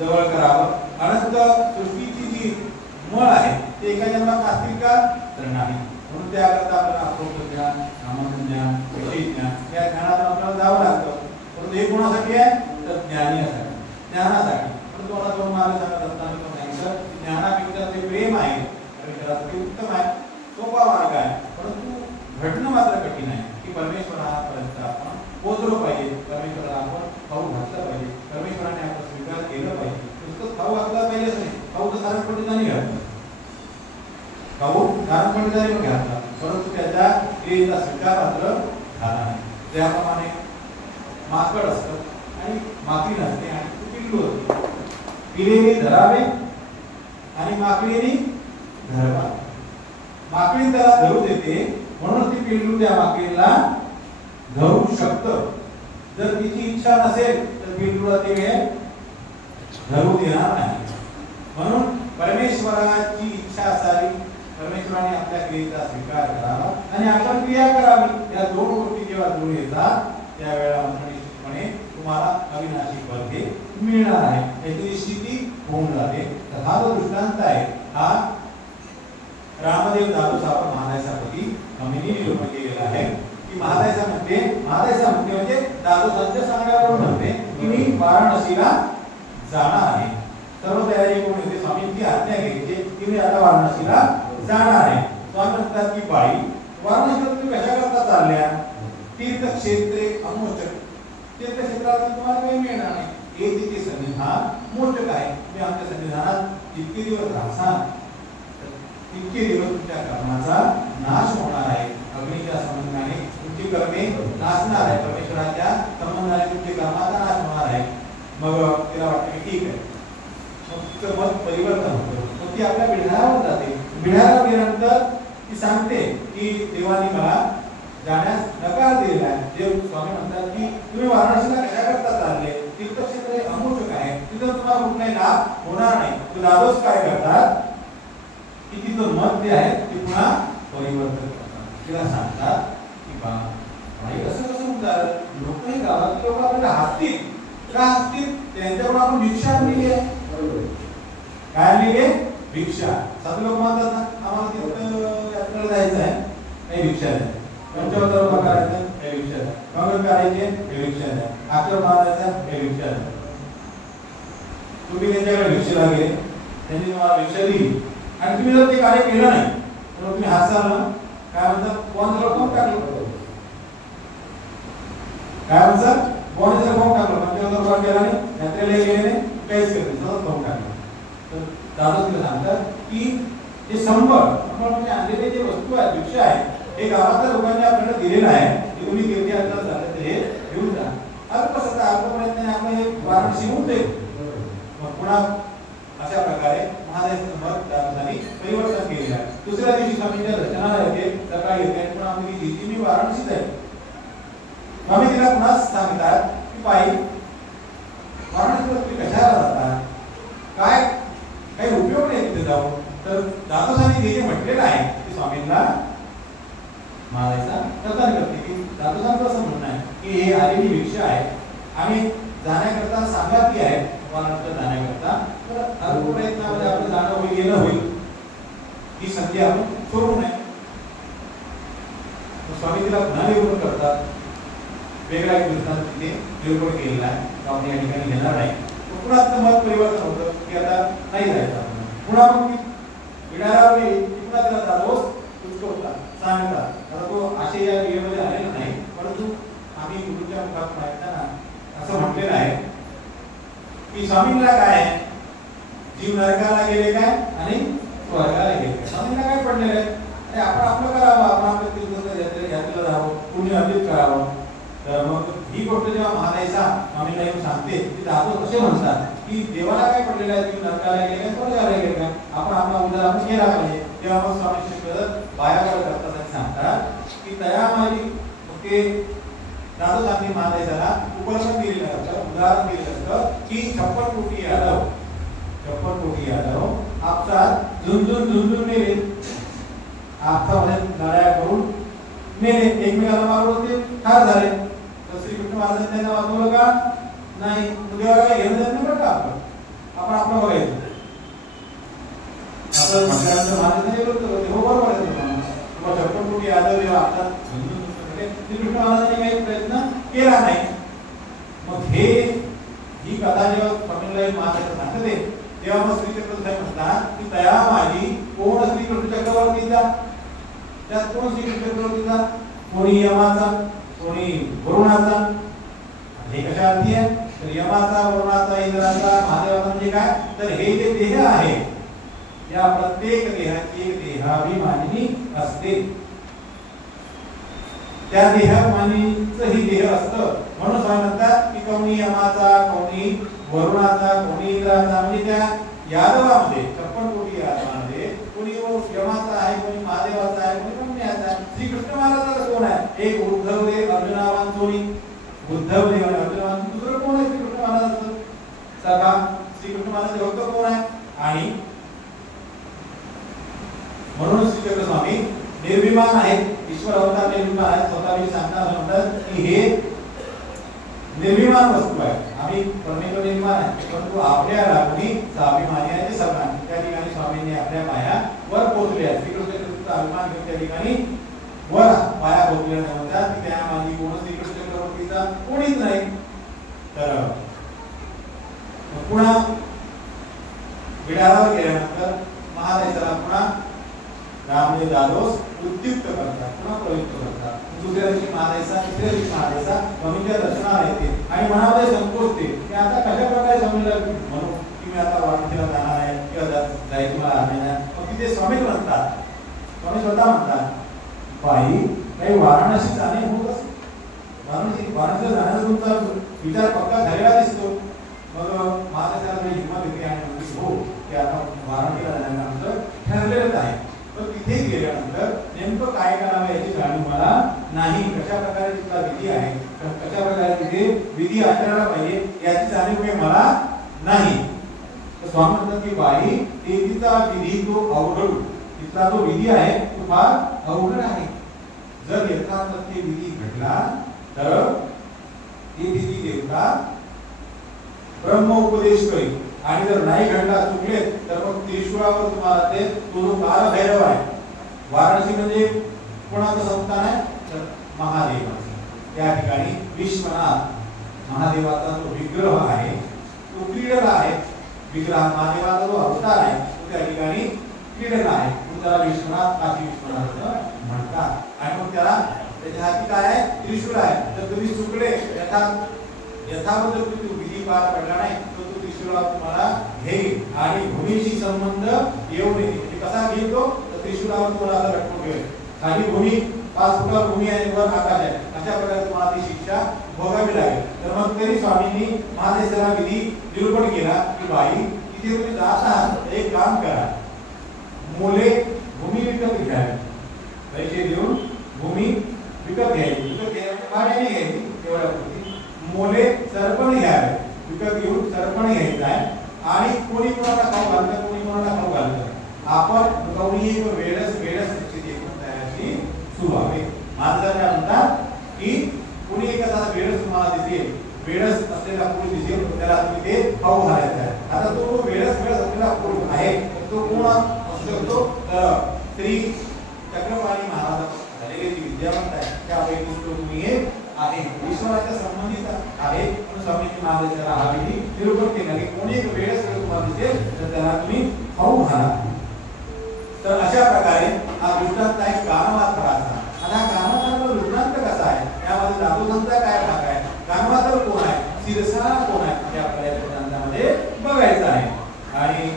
जवळ करावं. अनंत सृष्टीची जी मूळ आहे ते एका जन्मात असतील का, तर नाही. म्हणून त्याकरता आपल्याला अप्रोक्त ज्ञान, नामज्ञान ज्ञान, विषय ज्ञान या ज्ञानात आपल्याला जावं लागतं. परंतु हे कोणासाठी आहे, तर ज्ञानासाठी. परंतु मला दोन मार्ग सांगत असताना मी सांगितलं की ज्ञानापेक्षा जे प्रेम आहे ते उत्तम आहे, सोपा मार्ग आहे. परंतु घडणं मात्र कठीण आहे की परमेश्वरापर्यंत आपण पोहोचलो पाहिजे, परमेश्वराला आपण खाऊ घातलं पाहिजे, परमेश्वराने आपण स्वीकार केलं पाहिजे. नुसतं खाऊ घातला पाहिजे असं नाही, खाऊ तर सारण पंडितांनी घातलं, खाऊ सारण पंडितांनी पण घातला, परंतु त्याच्या क्रियेचा स्वीकार मात्र झाला नाही. त्याप्रमाणे माकड असतं आणि माकडी नसते आणि पिल्लू असते. पिलेने धरावे आणि माकडीने धरावा. माकडी त्याला धरू देते म्हणून ती पिल्लू त्या माकडीला धरू शकतं. जर तिची इच्छा नसेल तर पिल्लूला ते धरू देणार नाही. म्हणून परमेश्वराची इच्छा असावी, परमेश्वराने आपल्या क्रियेचा स्वीकार करावा आणि आपण क्रिया करावी. या दोन गोष्टी जेव्हा जुळून येतात त्यावेळेला निश्चितपणे तुम्हाला अविनाशी फळ हे मिळणार आहे, याची स्थिती होऊन जाते. हा जो दृष्टांत आहे हा रामदेव दादू साहेब महाराजांसाठी आम्ही निरूपण केलेला आहे की महाराजा म्हणते म्हणजे दादू संत सांगण्यावरून म्हणते की मी वाराणसीला जाणार आहे. सर्व तयारी करून होते, स्वामींची आज्ञा घ्यायची की मी आता वाराणसीला जाणार आहे. स्वामी म्हणतात की बाई वाराणसीला तुम्ही कशा करता चालल्या, तीर्थक्षेत्रे अमोचक, तीर्थक्षेत्रात तुम्हाला काही मिळणार नाही, हे तिथे सन्निधान मोचक आहे. तुम्ही आमच्या सन्निधानात जितके दिवस राहसाल तितके दिवस तुमच्या कर्माचा नाश होणार आहे. अग्नीच्या संबंधाने तुमची कर्मे नाशणार आहे, परमेश्वराच्या संबंधाने तुमच्या कर्माचा नाश होणार आहे. मग तिला वाटतं की ठीक आहे, मग तिचं मत परिवर्तन होतं. मग ती आपल्या बिढाऱ्यावर जाते. बिढाऱ्यावर गेल्यानंतर ती सांगते की देवाने मला जाण्यास नकार दिलेला आहे. देव स्वामी म्हणतात की तुम्ही वाराणसीला कशा करता चालले, तीर्थक्षेत्र हे अमोचक आहे, तिथं तुम्हाला कुठलाही लाभ होणार नाही. तर दादोस काय करतात की तिचं मत जे आहे ते पुन्हा परिवर्तन करतात. तिला सांगतात की बा असं कसं म्हणतात, लोक हे गावातले लोक आपल्याला हसतील का, हसतील त्यांच्याकडून आपण भिक्षा आणली आहे. काय आणली आहे, भिक्षा. साधू लोक म्हणतात ना आम्हाला तिथं यात्रेला जायचं आहे, काही भिक्षा द्या. पंचवतर करायचं, काही भिक्षा द्या. मंगल करायचे, काही भिक्षा द्या. आकर मारायचा, काही भिक्षा द्या. तुम्ही त्यांच्याकडे भिक्षेला गेले, त्यांनी तुम्हाला भिक्षा दिली आणि तुम्ही जर ते कार्य केलं नाही तर तुम्ही हसाल ना. काय म्हणतात, कोण जर कोण टाकलं, काय म्हणतात कोण जर कोण टाकलं, पंचवतर कोण केला नाही, यात्रेला गेले नाही, काहीच केलं सतत कोण टाकलं. तर दादा तिला सांगतात की हे संबळ म्हणजे आणलेले जे वस्तू आहे, भिक्षा आहे, हे गावातल्या लोकांनी आपल्याला दिलेलं आहे की तुम्ही कीर्ती आता झालं तर हे घेऊन जा. अल्पप्रयत्नाने आपण हे वाराणसी होऊन जाईल. मग पुन्हा अशा प्रकारे महादेवाचं मत त्या ठिकाणी परिवर्तन केलेलं आहे. दुसऱ्या दिवशी स्वामींच्या दर्शनाला येते, सकाळी येते आणि पुन्हा आम्ही जी मी वाराणसीत आहे. स्वामी तिला पुन्हा सांगतात की बाई वाराणसीला तुम्ही कशाला जातात, काय काही उपयोग नाही तिथे जाऊन. तर दादोसांनी जे म्हटलेलं आहे ते स्वामींना महाराजांचा कथन करते की दादोसांचं असं म्हणणं आहे की हे आलेली भिक्षा आहे आणि जाण्याकरता सांगाती आहे वाराणसीला जाण्याकरता. तर अल्प प्रयत्नामध्ये आपलं जाणं होईल, येणं होईल, ही संधी आपण सोडू नये. स्वामी तिला पुन्हा निरूपण करतात. वेगळा एक दृष्टांत तिथे निरूपण केलेला आहे, आपण या ठिकाणी घेणार नाही. पुन्हा त्याचं मत परिवर्तन होतं की आता नाही जायचं. पुन्हा मग विडारावर पुन्हा त्याला दादोस उचकवतात, सांगतात. आता तो असे या व्हिडिओमध्ये आलेला नाही, परंतु आम्ही गुरुच्या मुखातून ऐकताना असं म्हटलेलं आहे की स्वामींना काय आहे, जीव नरकाला गेले काय आणि स्वर्गाला गेले. स्वामींना काय पडलेलं आहे, अरे आपण आपलं करावं, आपण आपलं तीर्थस्थळ यात्रेला जावं, पुण्य अर्जित करावं. तर मग ही गोष्ट जेव्हा महादायचा स्वामींना येऊन सांगते की दादो असे म्हणतात की देवाला काय पडलेलं आहे, जीव नरकाला गेले काय स्वर्गाला गेले काय, आपण आपला उद्धार आपण केला पाहिजे. तेव्हा मग स्वामी शिकवत बायावर करतात आणि सांगतात की तया माझी ते दादो सांगते महादायचाला उपलब्ध दिलेलं असतं, उदाहरण दिलेलं असतं की 56 कोटी यादव, 56 कोटी यादव आपसात झुंजून मेले, आपसामध्ये लढाया करून मेले, एकमेकाला मारून ते ठार झाले. तर श्रीकृष्ण महाराजांनी त्यांना वाचवलं का नाही, देवाला काय घेणं देणं नाही का, आपण आपलं बघायचं. असं म्हटल्यानंतर महाराजांनी तेव्हा बरोबर आहे तुम्हाला 56 कोटी यादव जेव्हा आपसात झुंजून श्रीकृष्ण महाराजांनी काही प्रयत्न केला नाही. मग ही कथा जेव्हा स्वामींना महाराज सांगते तेव्हा मग श्रीचक्र साहेब म्हणतात की तया माझी कोण श्रीकृष्ण चक्रवर्तीचा, त्यात कोण श्रीकृष्ण चक्रवर्तीचा, कोणी यमाचा, कोणी वरुणाचा. हे कशा अर्थी आहे, तर यमाचा, वरुणाचा, इंद्राचा, महादेवाचा म्हणजे काय, तर हे जे देह आहे या प्रत्येक देहाची देहाभिमानी असते, त्या देहाभिमानीचं ही देह असतं. म्हणून स्वामी म्हणतात की कोणी यमाचा, कोणी वरुणाचा, कोणी इंद्राचा, म्हणजे त्या यादवामध्ये 56 कोटी यादवामध्ये कोणी यमाचा आहे, कोणी महादेवाचा आहे, कोणी ब्रह्म्याचा आहे. श्रीकृष्ण महाराजाचा कोण आहे, एक उद्धवदेव, अर्जुनावान सोनी, उद्धवदेव आणि अर्जुनावान, दुसरं कोण आहे श्रीकृष्ण महाराजाचं सखा, श्रीकृष्ण महाराजाचे भक्त कोण आहे. आणि म्हणून श्रीचक्र स्वामी निर्विमान आहेत, ईश्वर अवतार निर्विमान आहेत. स्वतः सांगताना म्हणतात की हे निर्विमान वस्तू आहे, आम्ही परमेश्वर निर्माण आहे, परंतु आपल्याला कोणी स्वाभिमानी आहे ते सगळं. त्या ठिकाणी स्वामींनी आपल्या पाया वर पोहोचल्या, श्रीकृष्णाचा अभिमान घेऊन त्या ठिकाणी वर पाया पोहोचल्या नव्हत्या की त्या माझी कोण श्रीकृष्ण चक्रवर्तीचा कोणीच नाही. तर पुन्हा विडारावर गेल्यानंतर महादेशाला पुन्हा रामदेव दादोस उद्युक्त करतात, पुन्हा प्रयुक्त करतात. दुसऱ्या दिवशी महादेशा, तिसऱ्या दिवशी महादेशा स्वामींच्या दर्शनाला येते आणि मनामध्ये संकोचते की आता कशा प्रकारे स्वामीला म्हणू की मी आता वाराणसीला जाणार आहे किंवा जायची मला आज्ञा नाही. मग तिथे स्वामी म्हणतात, स्वामी स्वतः म्हणतात बाई काही वाराणसी जाणे होत असेल, वाराणसीला जाण्याचा तुमचा विचार पक्का झालेला दिसतो. मग महादेशाला हिंमत येते आणि म्हणते हो की आता वाराणसीला जाण्याचं आमचं ठरलेलंच आहे. पण तिथे गेल्यानंतर नेमकं काय करावं याची जाणीव मला नाही, कशा प्रकारे तिथला विधी आहे, कशा प्रकारे तिथे विधी आचरायला पाहिजे याची जाणीव मला नाही. तर स्वामी म्हणतात की बाई तिचा विधी तो अवघड, तिथला जो विधी आहे तो फार अवघड आहे. जर यथार्थ ते विधी घडला तर ती विधी देवता ब्रह्म उपदेश करेल, आणि जर नाही घडला चुकले तर मग त्रिशूळावर तुम्हाला ते तो जो कालभैरव आहे, वाराणसी म्हणजे कोणाचं संस्थान आहे तर महादेवाचं, त्या ठिकाणी विश्वनाथ महादेवाचा जो विग्रह आहे तो क्रीडला आहे. विग्रह महादेवाचा जो अवतार आहे तो त्या ठिकाणी क्रीडला आहे, त्याला विश्वनाथ काशी विश्वनाथ म्हणतात. आणि मग त्याला त्याच्या हाती काय आहे, त्रिशूळ आहे. जर तुम्ही चुकले यथावत जर तुम्ही विधी पार पडला नाही तर तो त्रिशूळा तुम्हाला घेईल आणि भूमीशी संबंध येऊ नये. म्हणजे कसा घेईल तो, तर त्रिशूळावर तुम्हाला असं लटकून घेईल. खाली भूमी 5 फुटावर भूमी आहे, वर आकाश आहे, अशा प्रकारे तुम्हाला ती शिक्षा भोगावी लागेल. तर मग तरी स्वामींनी महादेशाला विधी निरूपण केला की बाई तिथे तुम्ही जात आहात, एक काम करा, मोले भूमी विकत घ्यावी, पैसे देऊन भूमी विकत घ्यायची, विकत घ्यायची भाड्याने घ्यायची तेवढ्यापुरती. मोले सरपण घ्यावे, विकत घेऊन सरपण घ्यायचं आहे. आणि कोणी कोणाला खाऊ घालतं, कोणी कोणाला खाऊ घालतं. आपण गौरी एक वेळच स्थिती तयारी सुरू आहे. माणसाला म्हणतात की कोणी एखादा वेळच तुम्हाला दिसेल, वेळच असलेला कोणी दिसेल त्याला तुम्ही ते खाऊ घालायचं आहे. आता तो वेळच असलेला कोण आहे तो कोण असू शकतो, तर श्री चक्रपाणी महाराज झालेले जे विद्यावंत आहे त्यापैकी तुम्ही हे आहे, ईश्वराच्या संबंधित आहे. म्हणून स्वामींनी महादेशाला हा विधी निरूपण केला की कोणी एक वेळेस तुम्हाला दिसेल तर त्याला तुम्ही खाऊ घाला. तर अशा प्रकारे हा दृष्टांत आहे कानमात्राचा. आता हा कानमात्राचा दृष्टांत कसा आहे, यामध्ये धातुसंचा काय भाग आहे, कानमात्र कोण आहे, शिरसा कोण आहे, हे आपल्याला या दृष्टांतामध्ये बघायचं आहे. आणि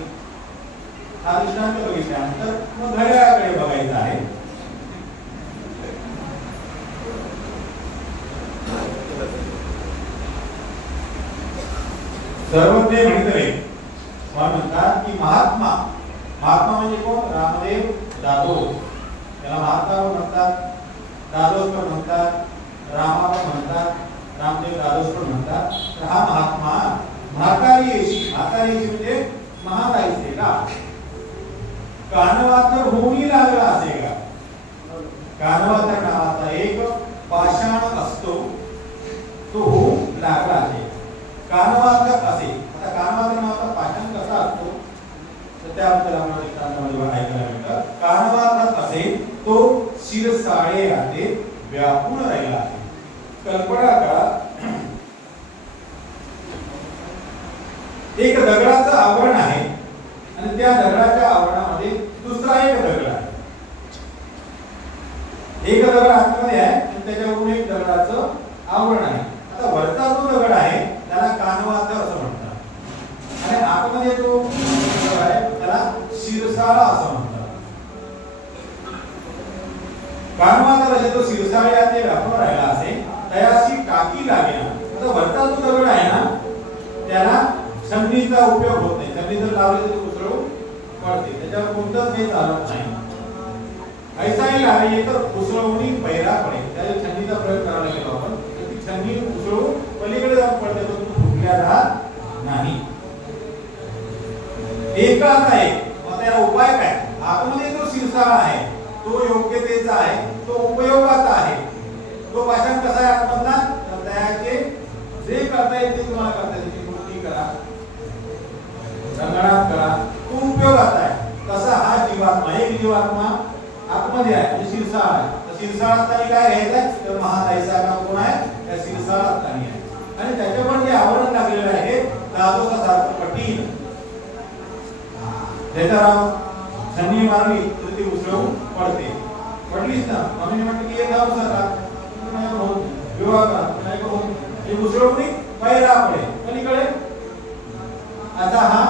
हा दृष्टांत बघितल्यानंतर मग घड्याळाकडे बघायचं आहे. सर्वज्ञ म्हणितले म्हणतात की महात्मा, महात्मा म्हणजे कोण, रामदेव दादोस, त्याला महात्मा म्हणतात, दादोस पण म्हणतात, रामा पण म्हणतात, रामदेव दादोस पण म्हणतात. तर हा महात्मा म्हातारी येशी, म्हातारी येशी म्हणजे महादाईचे का कानवातर होमी लागला असे का. कानवातर नावाचा एक पाषाण असतो, तो होम लागला आहे. कानवातर असे, आता कानवातर नावाचा पाषाण कसा असतो तर त्याबद्दल आम्हाला दृष्टांतामध्ये ऐकायला मिळतं. कानवातर असे तो शिरसाळे राहते व्यापून राहिला आहे. कल्पना करा, एक दगडाचं आवरण आहे आणि त्या दगडाच्या आवरणामध्ये दुसरा एक दगड आहे. एक दगड आतमध्ये आहे आणि त्याच्यावरून एक दगडाचं आवरण आहे. आता वरचा जो दगड आहे त्याला कानवातर असं म्हणतात आणि आतमध्ये जो दगड आहे त्याला शिरसाळा असं म्हणतात. कानवातर असे तो शिरसाळे याते व्यापून राहिला असे तयाशी टाकी लागेना. आता वरचा जो दगड आहे ना त्याला छन्नीचा उपयोग होत नाही. छन्नी जर लावली तर उसळून पडते, त्याच्यावर कोणताच काही चालत नाही. ऐसाही लागली तर उसळवणी पैरा पडे, त्याच्या छन्नीचा प्रयोग करायला गेलो आपण तर ती छन्नी उसळून पलीकडे जाऊन पडते, तो फुटल्या राहत नाही. एकाच आहे, मग त्याला उपाय काय, आतमध्ये जो शिरसाळा आहे तो योग्यतेचा आहे, तो उपयोगाचा आहे. तो पाषाण कसा आहे आतमधला, तर त्याचे जे करता येईल ते तुम्हाला करता येईल. कृती करा, संगणक करा, तो उपयोगाचा आहे. तसा हा जीवात्मा, एक जीवात्मा आतमध्ये आहे म्हणजे शिरसाळा आहे. तर शिरसाळा असताना काय घ्यायचं आहे, तर महादाईचा का कोण आहे, त्या शिरसाळा असताना आहे. आणि त्याच्यावर जे आवरण लागलेलं आहे दादोसासारखं कठीण, त्याच्यावर छन्नी मारली तर ती उसळून पडते. पडलीच ना, आम्ही म्हटलं की एक गाव सरला विवाह करा, हे उसळून पैरा पडे पलीकडे. आता हा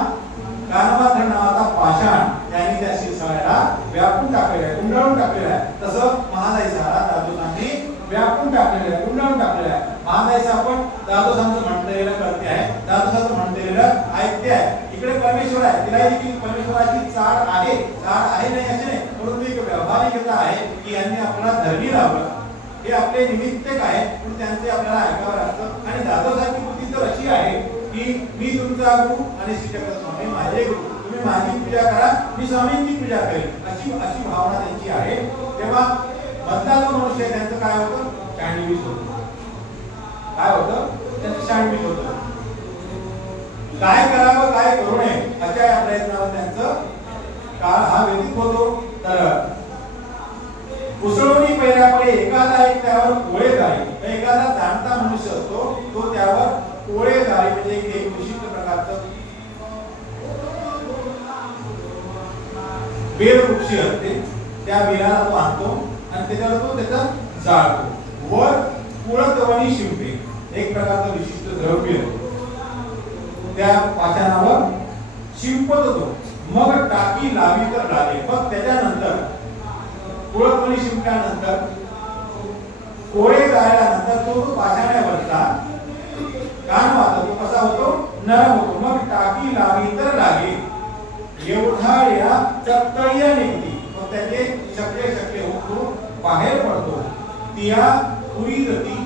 कानमात्र नावाचा पाषाण त्याने त्या शिरसाळ्याला व्यापून टाकलेला आहे, गुंडाळून टाकलेला आहे. तसं महादाईसाला दादोसांनी व्यापून टाकलेलं आहे, गुंडाळून टाकलेलं आहे. महादाईसा आपण दादोसांचं म्हणलेलं करते आहे, दादोसांचं म्हणलेलं ऐकते आहे. इकडे परमेश्वर आहे, तिला देखील परमेश्वराची चाड आहे, चाड आहे नाही असे नाही, परंतु एक व्यावहारिकता आहे की यांनी आपल्याला धर्मी लावलं, हे आपले निमित्तक आहे पण त्यांचे आपल्याला ऐकावं लागतं. आणि दादोसांची कृती तर अशी आहे की मी तुमचा गुरु आणि श्री चक्र स्वामी माझे गुरु, तुम्ही माझी पूजा करा, मी स्वामींची पूजा करेन, अशी अशी भावना त्यांची आहे. तेव्हा मधला जो मनुष्य आहे त्यांचं काय होतं, शँडविच होतं. काय होतं, त्यांचं शँडविच होतं. काय करावं काय करू नये अशा या प्रयत्नावर त्यांचं काळ हा व्यतीत होतो. तर उसळवणी पैरापडे एखादा एक त्यावर कोळे जाईल, एखादा जाणता मनुष्य असतो तो त्यावर कोळे जाळी म्हणजे एक विशिष्ट प्रकारचं बेल वृक्ष असते, त्या बेलाला तो आणतो आणि त्याच्यावर तो त्याचा जाळतो. वर कुळतवणी शिंपे, एक प्रकारचं विशिष्ट द्रव्य त्या पाषाणावर शिंपत होतो. मग टाकी लावी तर लागे. मग त्याच्यानंतर कुळतवणी शिंपल्यानंतर कोळे जाळल्यानंतर तो पाषाणावरचा कानवाचा तो कसा होतो, नरम होतो. मग टाकी लावी तर लागे एवढा या चक्तळ्या निघती, मग त्याचे शक्य शक्य होतो बाहेर पडतो. तिया पुरी गती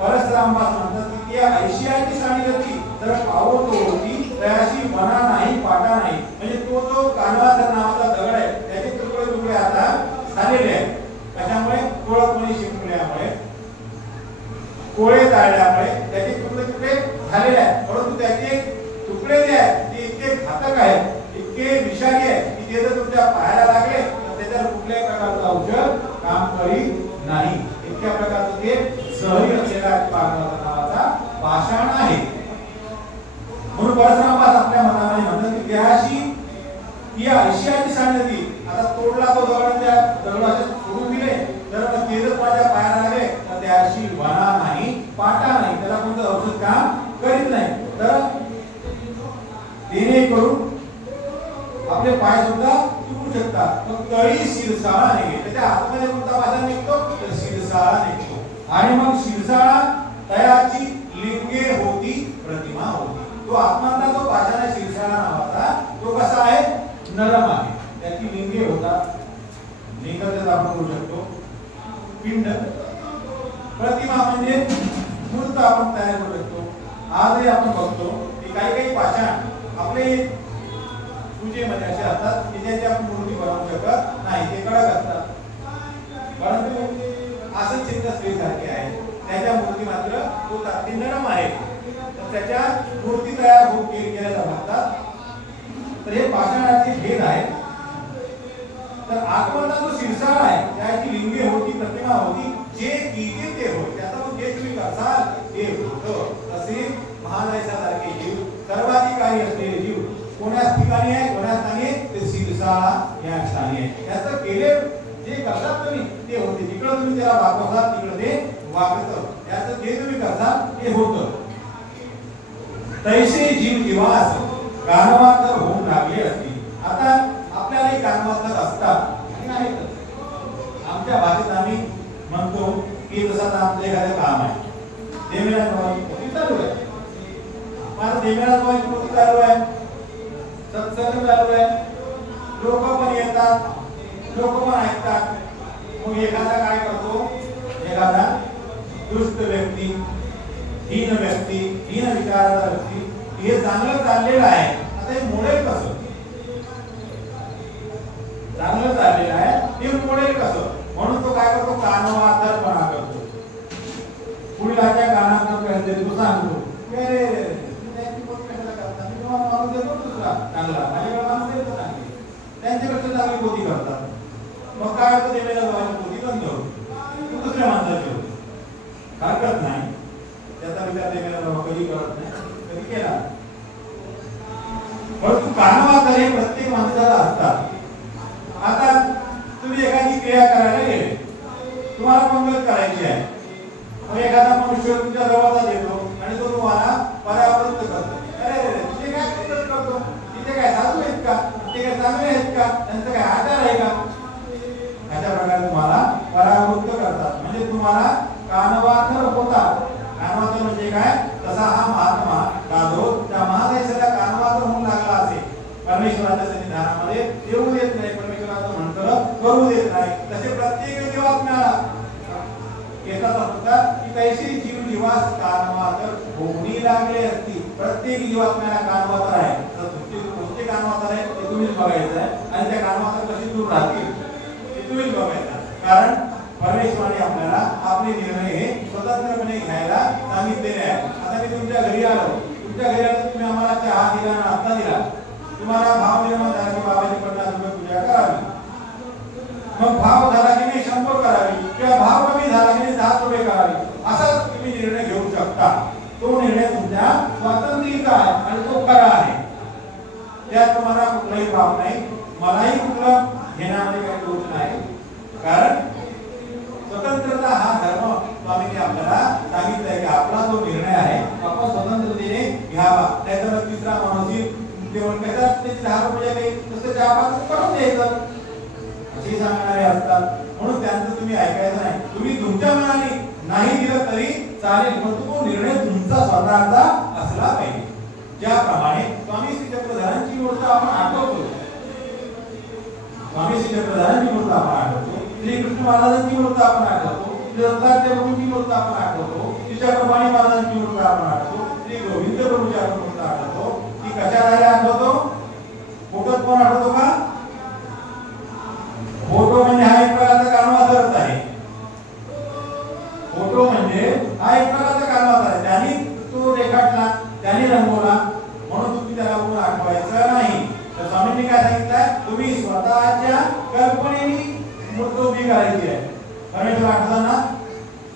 परशुरामदास म्हणतात की त्या ऐशियाची साडी गती तर पावो तो होती तयाशी बना नाही पाटा नाही. म्हणजे तो जो कानवाचा नावाचा दगड आहे त्याचे तुकडे तुकडे आता झालेले आहेत. त्याच्यामुळे कुळतवणी शिंपल्यामुळे कोळे जाळल्यामुळे त्याचे तुकडे तुकडे झालेले आहेत. परंतु त्याचे तुकडे जे आहेत ते इतके घातक आहेत, इतके विषारी आहेत की ते जर तुमच्या पायाला लागले तर त्याच्यावर कुठल्याही प्रकारचं औषध काम करीत नाही. इतक्या प्रकारचं ते सहरी असलेला नावाचा पाषाण आहे. म्हणून परशुरामास आपल्या मनामध्ये म्हणतात की देहाशी ही आयुष्याची सांगती. आता तोडला तो दगड, त्या दगडाचे सोडून दिले तर तेजच माझ्या पायाला आले तर देहाशी वना नाही, पाटा नाही, त्याला कोणतं औषध काम करीत नाही. तर तेने करून आपले पाय सुद्धा तुटू शकतात. मग तळी शिरसाळा निघे, त्याच्या हातामध्ये कोणता पाषाण निघतो तर शिरसाळा निघतो. आणि मग शिरसाळा तयाची लिंगे होती, प्रतिमा होती. तो आत्मातला जो पाषाण शिरसाळा नावाचा तो कसा आहे, नरम आहे. त्याची लिंगे होतात. लिंगाचा आपण करू शकतो पिंड. प्रतिमा म्हणजे मूर्त आपण तयार करू शकतो. आजही आपण बघतो की काही पाषाण आपले पूजेमध्ये असे असतात की ज्याची आपण मूर्ती बनवू शकत नाही, ते कडक असतात. परंतु असं चिन्ह स्त्रीसारखे आहे, त्याच्या मूर्ती मात्र तो ताकदी नरम आहे, तर त्याच्या मूर्ती तयार होऊन केल्या जातात. तर हे पाषाणाचे भेद आहेत. तर आत्मना जो शिरसाळ आहे त्याची लिंगे होती, प्रतिमा होती, जे कीते ते होय. त्याचा मग जे तुम्ही करसाल ते होतं. तसे महादैसासारखे जीव, सर्वाधिकारी असलेले जीव कोण्याच ठिकाणी आहे, कोण्याच स्थानी ते शिरसाळा या स्थानी आहे. त्याचं केले जे करतात तुम्ही ते होते. जिकडे तुम्ही त्याला वापरता तिकडे ते वागतं. त्याचं जे तुम्ही करता ते होतं. तैसे जीव जीवास कानवातर होऊन लागले असतील. आता आपल्यालाही कानवातर असतात आणि नाहीतच. आमच्या भाषेत आम्ही म्हणतो की जसं आमचं एखादं काम आहे, देमेला पोथी चालू आहे, माझं देमेला पोथी चालू आहे, सत्संग चालू आहे, लोक पण येतात, लोक पण ऐकतात. मग एखादा काय करतो, एखादा दुष्ट व्यक्ती, हीन व्यक्ती, हीन विचाराचा व्यक्ती, हे चांगलं चाललेलं आहे, आता हे मोडेल कसं? चांगलं चाललेलं आहे हे मोडेल कसं? म्हणून तो काय करतो, कानवातरपणा करतो. पुढल्याच्या कानात काहीतरी तो सांगतो, त्यांच्यापेक्षा चांगली पोथी करतात. मग काय होतं, देवेला जाऊन पोथी बंद होती, दुसऱ्या माणसाची होती. हरकत नाही, त्याचा विचार देवेला जाऊन कधी करत नाही, कधी केला. परंतु कानवातर हे प्रत्येक माणसाला असतात. आता तुम्ही एखादी क्रिया करायला गेले, तुम्हाला पंगत करायची आहे, मग एखादा मनुष्य तुमच्या जवळचा येतो आणि तो तुम्हाला परावृत्त करतो. अरे तिथे काय पंगत करतो, तिथे काय साधू आहेत का, तिथे काय चांगले आहेत का, त्यांचं काय आचार आहे का, अशा प्रकारे तुम्हाला परावृत्त करतात. म्हणजे तुम्हाला कानवातर होतात. कानवातर म्हणजे काय, तसा हा महात्मा गाधो त्या महादेशाला कानवातर होऊन लागला असे, परमेश्वराच्या सन्निधानामध्ये येऊ देत नाही, परमेश्वराचं म्हणतं करू देत नाही. तसे प्रत्येक जीवात्म्याला येतात म्हणतात की कैसी जीव जीवास कानवातर होऊनी लागले असती. प्रत्येक जीवात्म्याला कानवातर आहे. तर तुमचे कानवातर आहे ते तुम्हीच बघायचं आहे, आणि त्या कानवातर कशी दूर राहतील ते तुम्हीच बघायचं. कारण परमेश्वराने आपल्याला आपले निर्णय हे स्वतंत्रपणे घ्यायला सांगितलेले आहे. आता मी तुमच्या घरी आलो, तुमच्या घरी आलो, तुम्ही आम्हाला चहा दिला, नाश्ता दिला, तुम्हाला भाव निर्माण झाला की बाबाची 50 रुपये पूजा करावी. मग भाव झाला की नाही 100 करावी, किंवा भाव कमी झाला की नाही 10 रुपये करावी, असा तुम्ही निर्णय घेऊ शकता. तो निर्णय तुमच्या स्वातंत्र्याचा आहे आणि तो खरा आहे. त्यात तुम्हाला कुठलाही भाव नाही, मलाही कुठलं घेण्यामध्ये काही दोष नाही. कारण स्वतंत्रता हा धर्म स्वामींनी आपल्याला सांगितलंय की आपला जो निर्णय आहे आपण स्वतंत्रतेने घ्यावा. नाहीतर तिसरा माणूस जेवण कसं त्याची 10 रुपये काही तसं चहापासून करून द्यायचं असे सांगणारे असतात. म्हणून त्यांचं तुम्ही ऐकायचं नाही. तुम्ही तुमच्या मनाने नाही दिलं तरी चालेल, परंतु तो निर्णय तुमचा स्वतःचा असला पाहिजे. ज्याप्रमाणे स्वामी श्री चक्रधरांची गोष्ट आपण आठवतो, स्वामी श्री चक्रधरांची गोष्ट आपण आठवतो, श्री कृष्ण महाराजांची गोष्ट आपण आठवतो, श्री दत्तात्रय प्रभूंची गोष्ट आपण आठवतो, श्री चक्रपाणी महाराजांची गोष्ट आपण आठवतो, श्री गोविंद प्रभूंची गोष्ट आठवतो. ती कशाला आठवतो? फोटोत कोण आठवतो का? फोटो म्हणजे हा एक प्रकारचा कानवातरच आहे. फोटो म्हणजे हा एक प्रकारचा कानवातर आहे. त्यांनी तो रेखाटला, त्यांनी रंगवला, म्हणून तुम्ही त्याला कोण आठवायचं नाही. तर स्वामींनी काय सांगितलंय, तुम्ही स्वतःच्या कल्पनेने मूर्त उभी करायची आहे. परमेश्वर आठवताना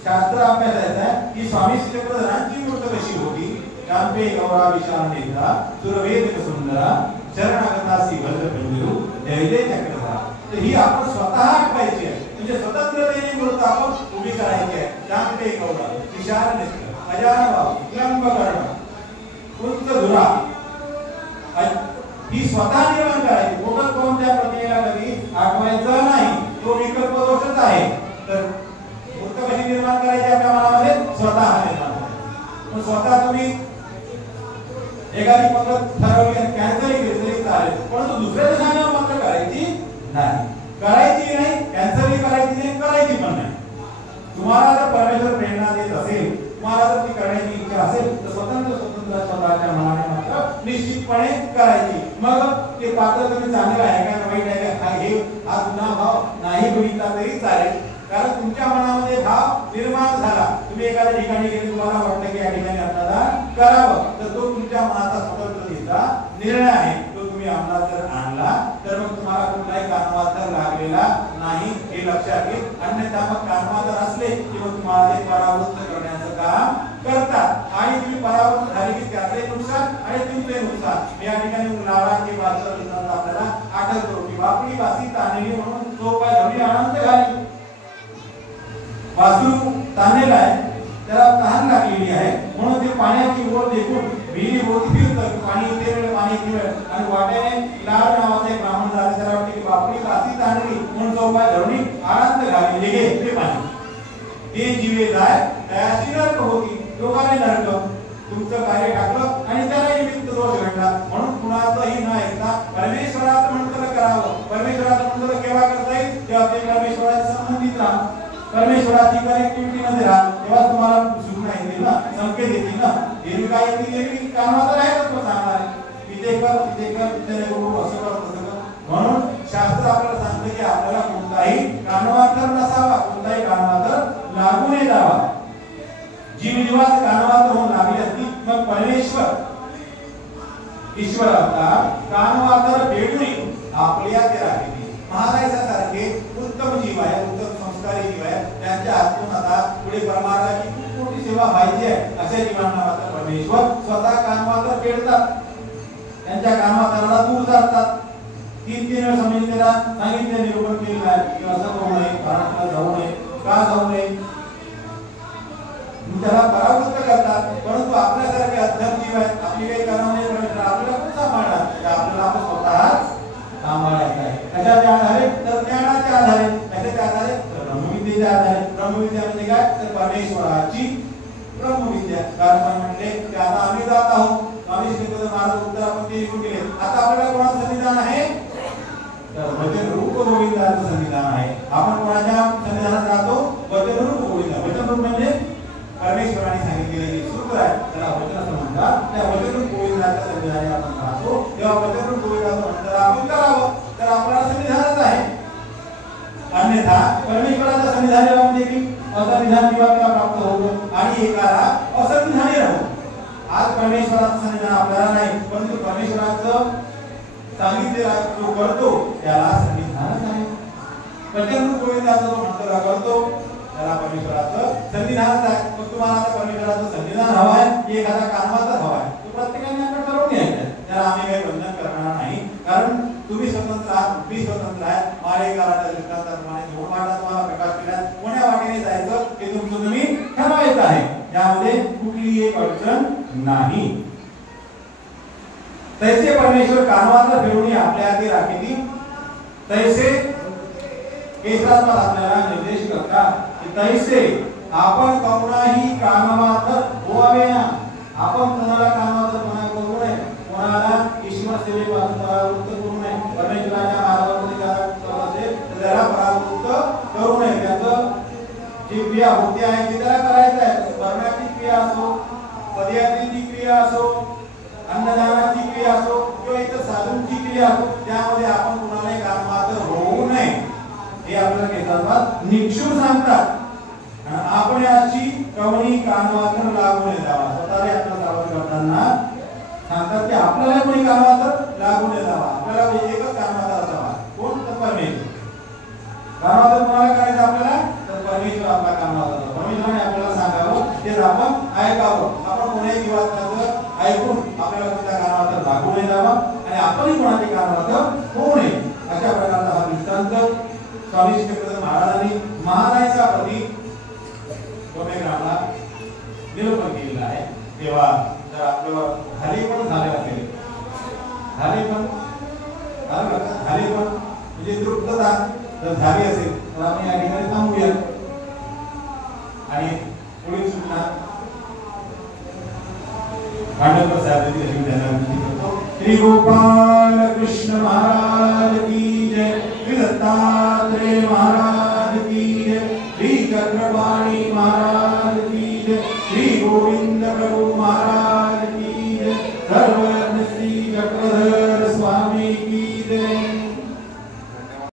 शास्त्र अभ्यासायचा आहे की स्वामी चक्रधरांची मूर्त कशी होती. कांपे गौरा विशाल नेत्रा सुरवेद सुंदरा शरणागतासी भद्र पिंजरू दैले चक्रधरा. तर ही आपण स्वतः आठवायची आहे, म्हणजे स्वतंत्रतेने मूर्त आपण उभी करायची आहे. कांपे गौरा विशाल नेत्र अजान भाव लंब कर्ण उच्च धुरा ही स्वतः निर्माण करायची. कुठं कोणत्या प्रतिमेला कधी आठवायचं नाही, तो विकल्प दोषच आहे. तर मूर्त कशी निर्माण करायची आपल्या मनामध्ये स्वतः निर्माण करायची. मग स्वतः तुम्ही एखादी पद्धत ठरवली आणि कॅन्सल केली तरी चालेल, परंतु दुसऱ्याच्या सांगण्यावर मात्र करायची नाही. करायची नाही, कॅन्सल करायची नाही, करायची पण नाही. तुम्हाला जर परमेश्वर प्रेरणा देत असेल, तुम्हाला जर ती करण्याची इच्छा असेल तर स्वतंत्र स्वतःच्या मनाने मात्र निश्चितपणे करायची. मग ते पात्र तुम्ही चांगलं आहे का वाईट आहे का हे हा गुन्हा भाव नाही बघितला तरी चालेल, कारण तुमच्या मनामध्ये भाव निर्माण झाला. तुम्ही एखाद्या ठिकाणी गेले, तुम्हाला वाटतं की या ठिकाणी आपल्याला करावं, तर तो तुमच्या मनाचा स्वतंत्रतेचा निर्णय आहे. तो तुम्ही अंमलात जर आणला तर मग तुम्हाला कुठलाही कानवातर लागलेला नाही हे लक्षात घे. अन्यथा मग कानवातर असले की मग तुम्हाला ते परावृत्त करण्याचं काम करतात आणि तुम्ही परावृत्त झाले की त्याचे नुकसान आणि तुमचे नुकसान. या ठिकाणी नारायणची वाचन आपल्याला आठवतो की बापडी बासी तानेली म्हणून तो काय घरी आनंद घाली. वासरू तानेला आहे, त्याला तहान लागलेली आहे, म्हणून ते पाण्याची ओढ देखून विहिरी होती फिरतं. पाणी इथे वेळ पाणी इथे वेळ आणि वाट्याने लाल नावाचा एक ब्राह्मण झाला, त्याला वाटते की बापडी बासी तानेली म्हणून तो काय धरणी आनंद घाली लेगे ते पाणी. हे जीवे जाय त्याची नरक होती, दोघांनी नरक. तुमचं कार्य टाकलं आणि त्यालाही निमित्त दोष घडला, म्हणून कुणाचंही न ऐकता परमेश्वराचं म्हणतं करावं. परमेश्वराचं म्हणतं केव्हा करता येईल, तेव्हा ते परमेश्वराच्या संबंधित राहा, परमेश्वराची कनेक्टिव्हिटी मध्ये राहा, तेव्हा तुम्हाला सूचना येतील ना, संकेत येतील ना. एरवी काय येतील कामात आहे तर सांगणार आहे इथे कर तिथे कर तिथे असं कर तसं कर. म्हणून शास्त्र आपल्याला सांगतं की आपल्याला कोणताही कानवातर नसावा, कोणताही कानवातर लागू नये जावा. जी विधिवास कानवातर होऊन लागली असती मग परमेश्वर ईश्वर अवतार कानवातर भेटून आपल्या ते राखील. महाराजासारखे उत्तम जीव आहे, उत्तम संस्कारी जीव आहे, त्यांच्या हातून आता पुढे परमार्थाची खूप मोठी सेवा व्हायची आहे. अशा जीवांना मात्र परमेश्वर स्वतः कानवातर फेडतात, त्यांच्या कानवातराला दूर जातात. तीन वेळा समितीला सांगितले, निरूपण केलेलं आहे की असं करू नये, महाराष्ट्राला जाऊ नये, का जाऊ नये, त्याला परावृत्त करतात. परंतु आपल्यासारखे अध्यक्ष जीव आहेत, आपली काही कामं नाही करत, आपल्याला कोण सांभाळणार, आपल्याला आपण स्वतःच सांभाळायचं आहे. कशाच्या आधारे तर ज्ञानाच्या आधारे, कशाच्या आधारे तर ब्रह्मविद्येच्या आधारे. ब्रह्मविद्या म्हणजे काय तर परमेश्वराची ब्रह्मविद्या. कारण म्हटले की आता आम्ही जात आहोत, स्वामी श्रीकृष्ण महाराज उत्तर आपण ते लिहून गेले. आता आपल्याला कोणाचं संविधान आहे तर वचन रूप गोविंदाचं संविधान आहे. आपण कोणाच्या संविधानात राहतो, वचन रूप गोविंद. वचन रूप म्हणजे परमेश्वराने सांगितलेले सूत्र आहे, त्याला वचन असं म्हणतात. त्या वचन रूप गोविंदाच्या संविधानात आपण राहतो, तेव्हा वचन रूप गोविंदाचं म्हणतात आपण करावं, तर आपल्याला संविधानच आहे. अन्यथा परमेश्वराचं संविधान राहून देखील असंविधान जीवाला प्राप्त होतो आणि एकाला असंविधानी राहतो. आज परमेश्वराचं संविधान आपल्याला नाही, परंतु परमेश्वराचं सांगितलेला जो करतो त्याला संविधानच आहे. वचन रूप गोविंदाचं जो म्हणतो करतो त्याला परमेश्वराचं संविधानच आहे. मग तुम्हाला आता परमेश्वराचं संविधान हवं आहे की एखादा कामाचा हवा आहे, तो प्रत्येकाने आपण ठरवून घ्यायचं. त्याला आम्ही काही बंधन करणार नाही, कारण तुम्ही स्वतंत्र आहात, मी स्वतंत्र आहे. माळे करायला दृष्टांताप्रमाणे दोन वाटा तुम्हाला प्रकाश केला, कोण्या वाटेने जायचं हे तुमचं तुम्ही ठरवायचं आहे. यामध्ये कुठलीही एक अडचण नाही. तैसे परमेश्वर कानवातर फिरवून आपल्या हाती राखीती, तैसे केशरात्मक आपल्याला निर्देश करतात की तैसे आपण कोणाही कानवातर होवावे ना. आपण कोणाला कानवातर करू नये, कोणाला ईश्वर सेवेपासून परावृत्त करू नये. परमेश्वराच्या मार्गामध्ये त्याला परावृत्त करू नये. त्याचं जी क्रिया होते आहे ती त्याला करायचं आहे. कर्माची क्रिया असो, पदयात्रेची क्रिया असो, अन्नदानाची क्रिया असो किंवा इतर साधूंची क्रिया असो, त्यामध्ये आपण कुणालाही कानवातर होऊ नये हे आपल्याला केसांत निक्षूळ सांगतात. आपण याची कवणी कानवातर लागू नये जावा. स्वतःला आपलं सावध करताना सांगतात की आपल्याला कोणी कानवातर लागू नये जावा. आपल्याला एकच कानवातर असावा, कोण तर परमेश्वर. कानवातर कोणाला करायचं आपल्याला तर परमेश्वर आपला कानवातर. स्वामींनी आपल्याला सांगावं ते आपण ऐकावं. आपण कोणाही वाचनाचं ऐकून आपल्याला त्या कानावर लागू नये जावा आणि आपणही कोणाच्या कानावर होऊ नये अशा प्रकारचा हा दृष्टांत स्वामी श्रीकृष्ण महाराजांनी महाराजांचा प्रती सोमेग्रामला निरूपण केलेला आहे. तेव्हा जर आपल्यावर खाली पण झाले असेल खाली पण म्हणजे तृप्तता जर झाली असेल तर आपण या ठिकाणी थांबूया आणि पुढील सूचना भांडवल साहेब यांची विनंती करतो. श्री गोपाल कृष्ण महाराज की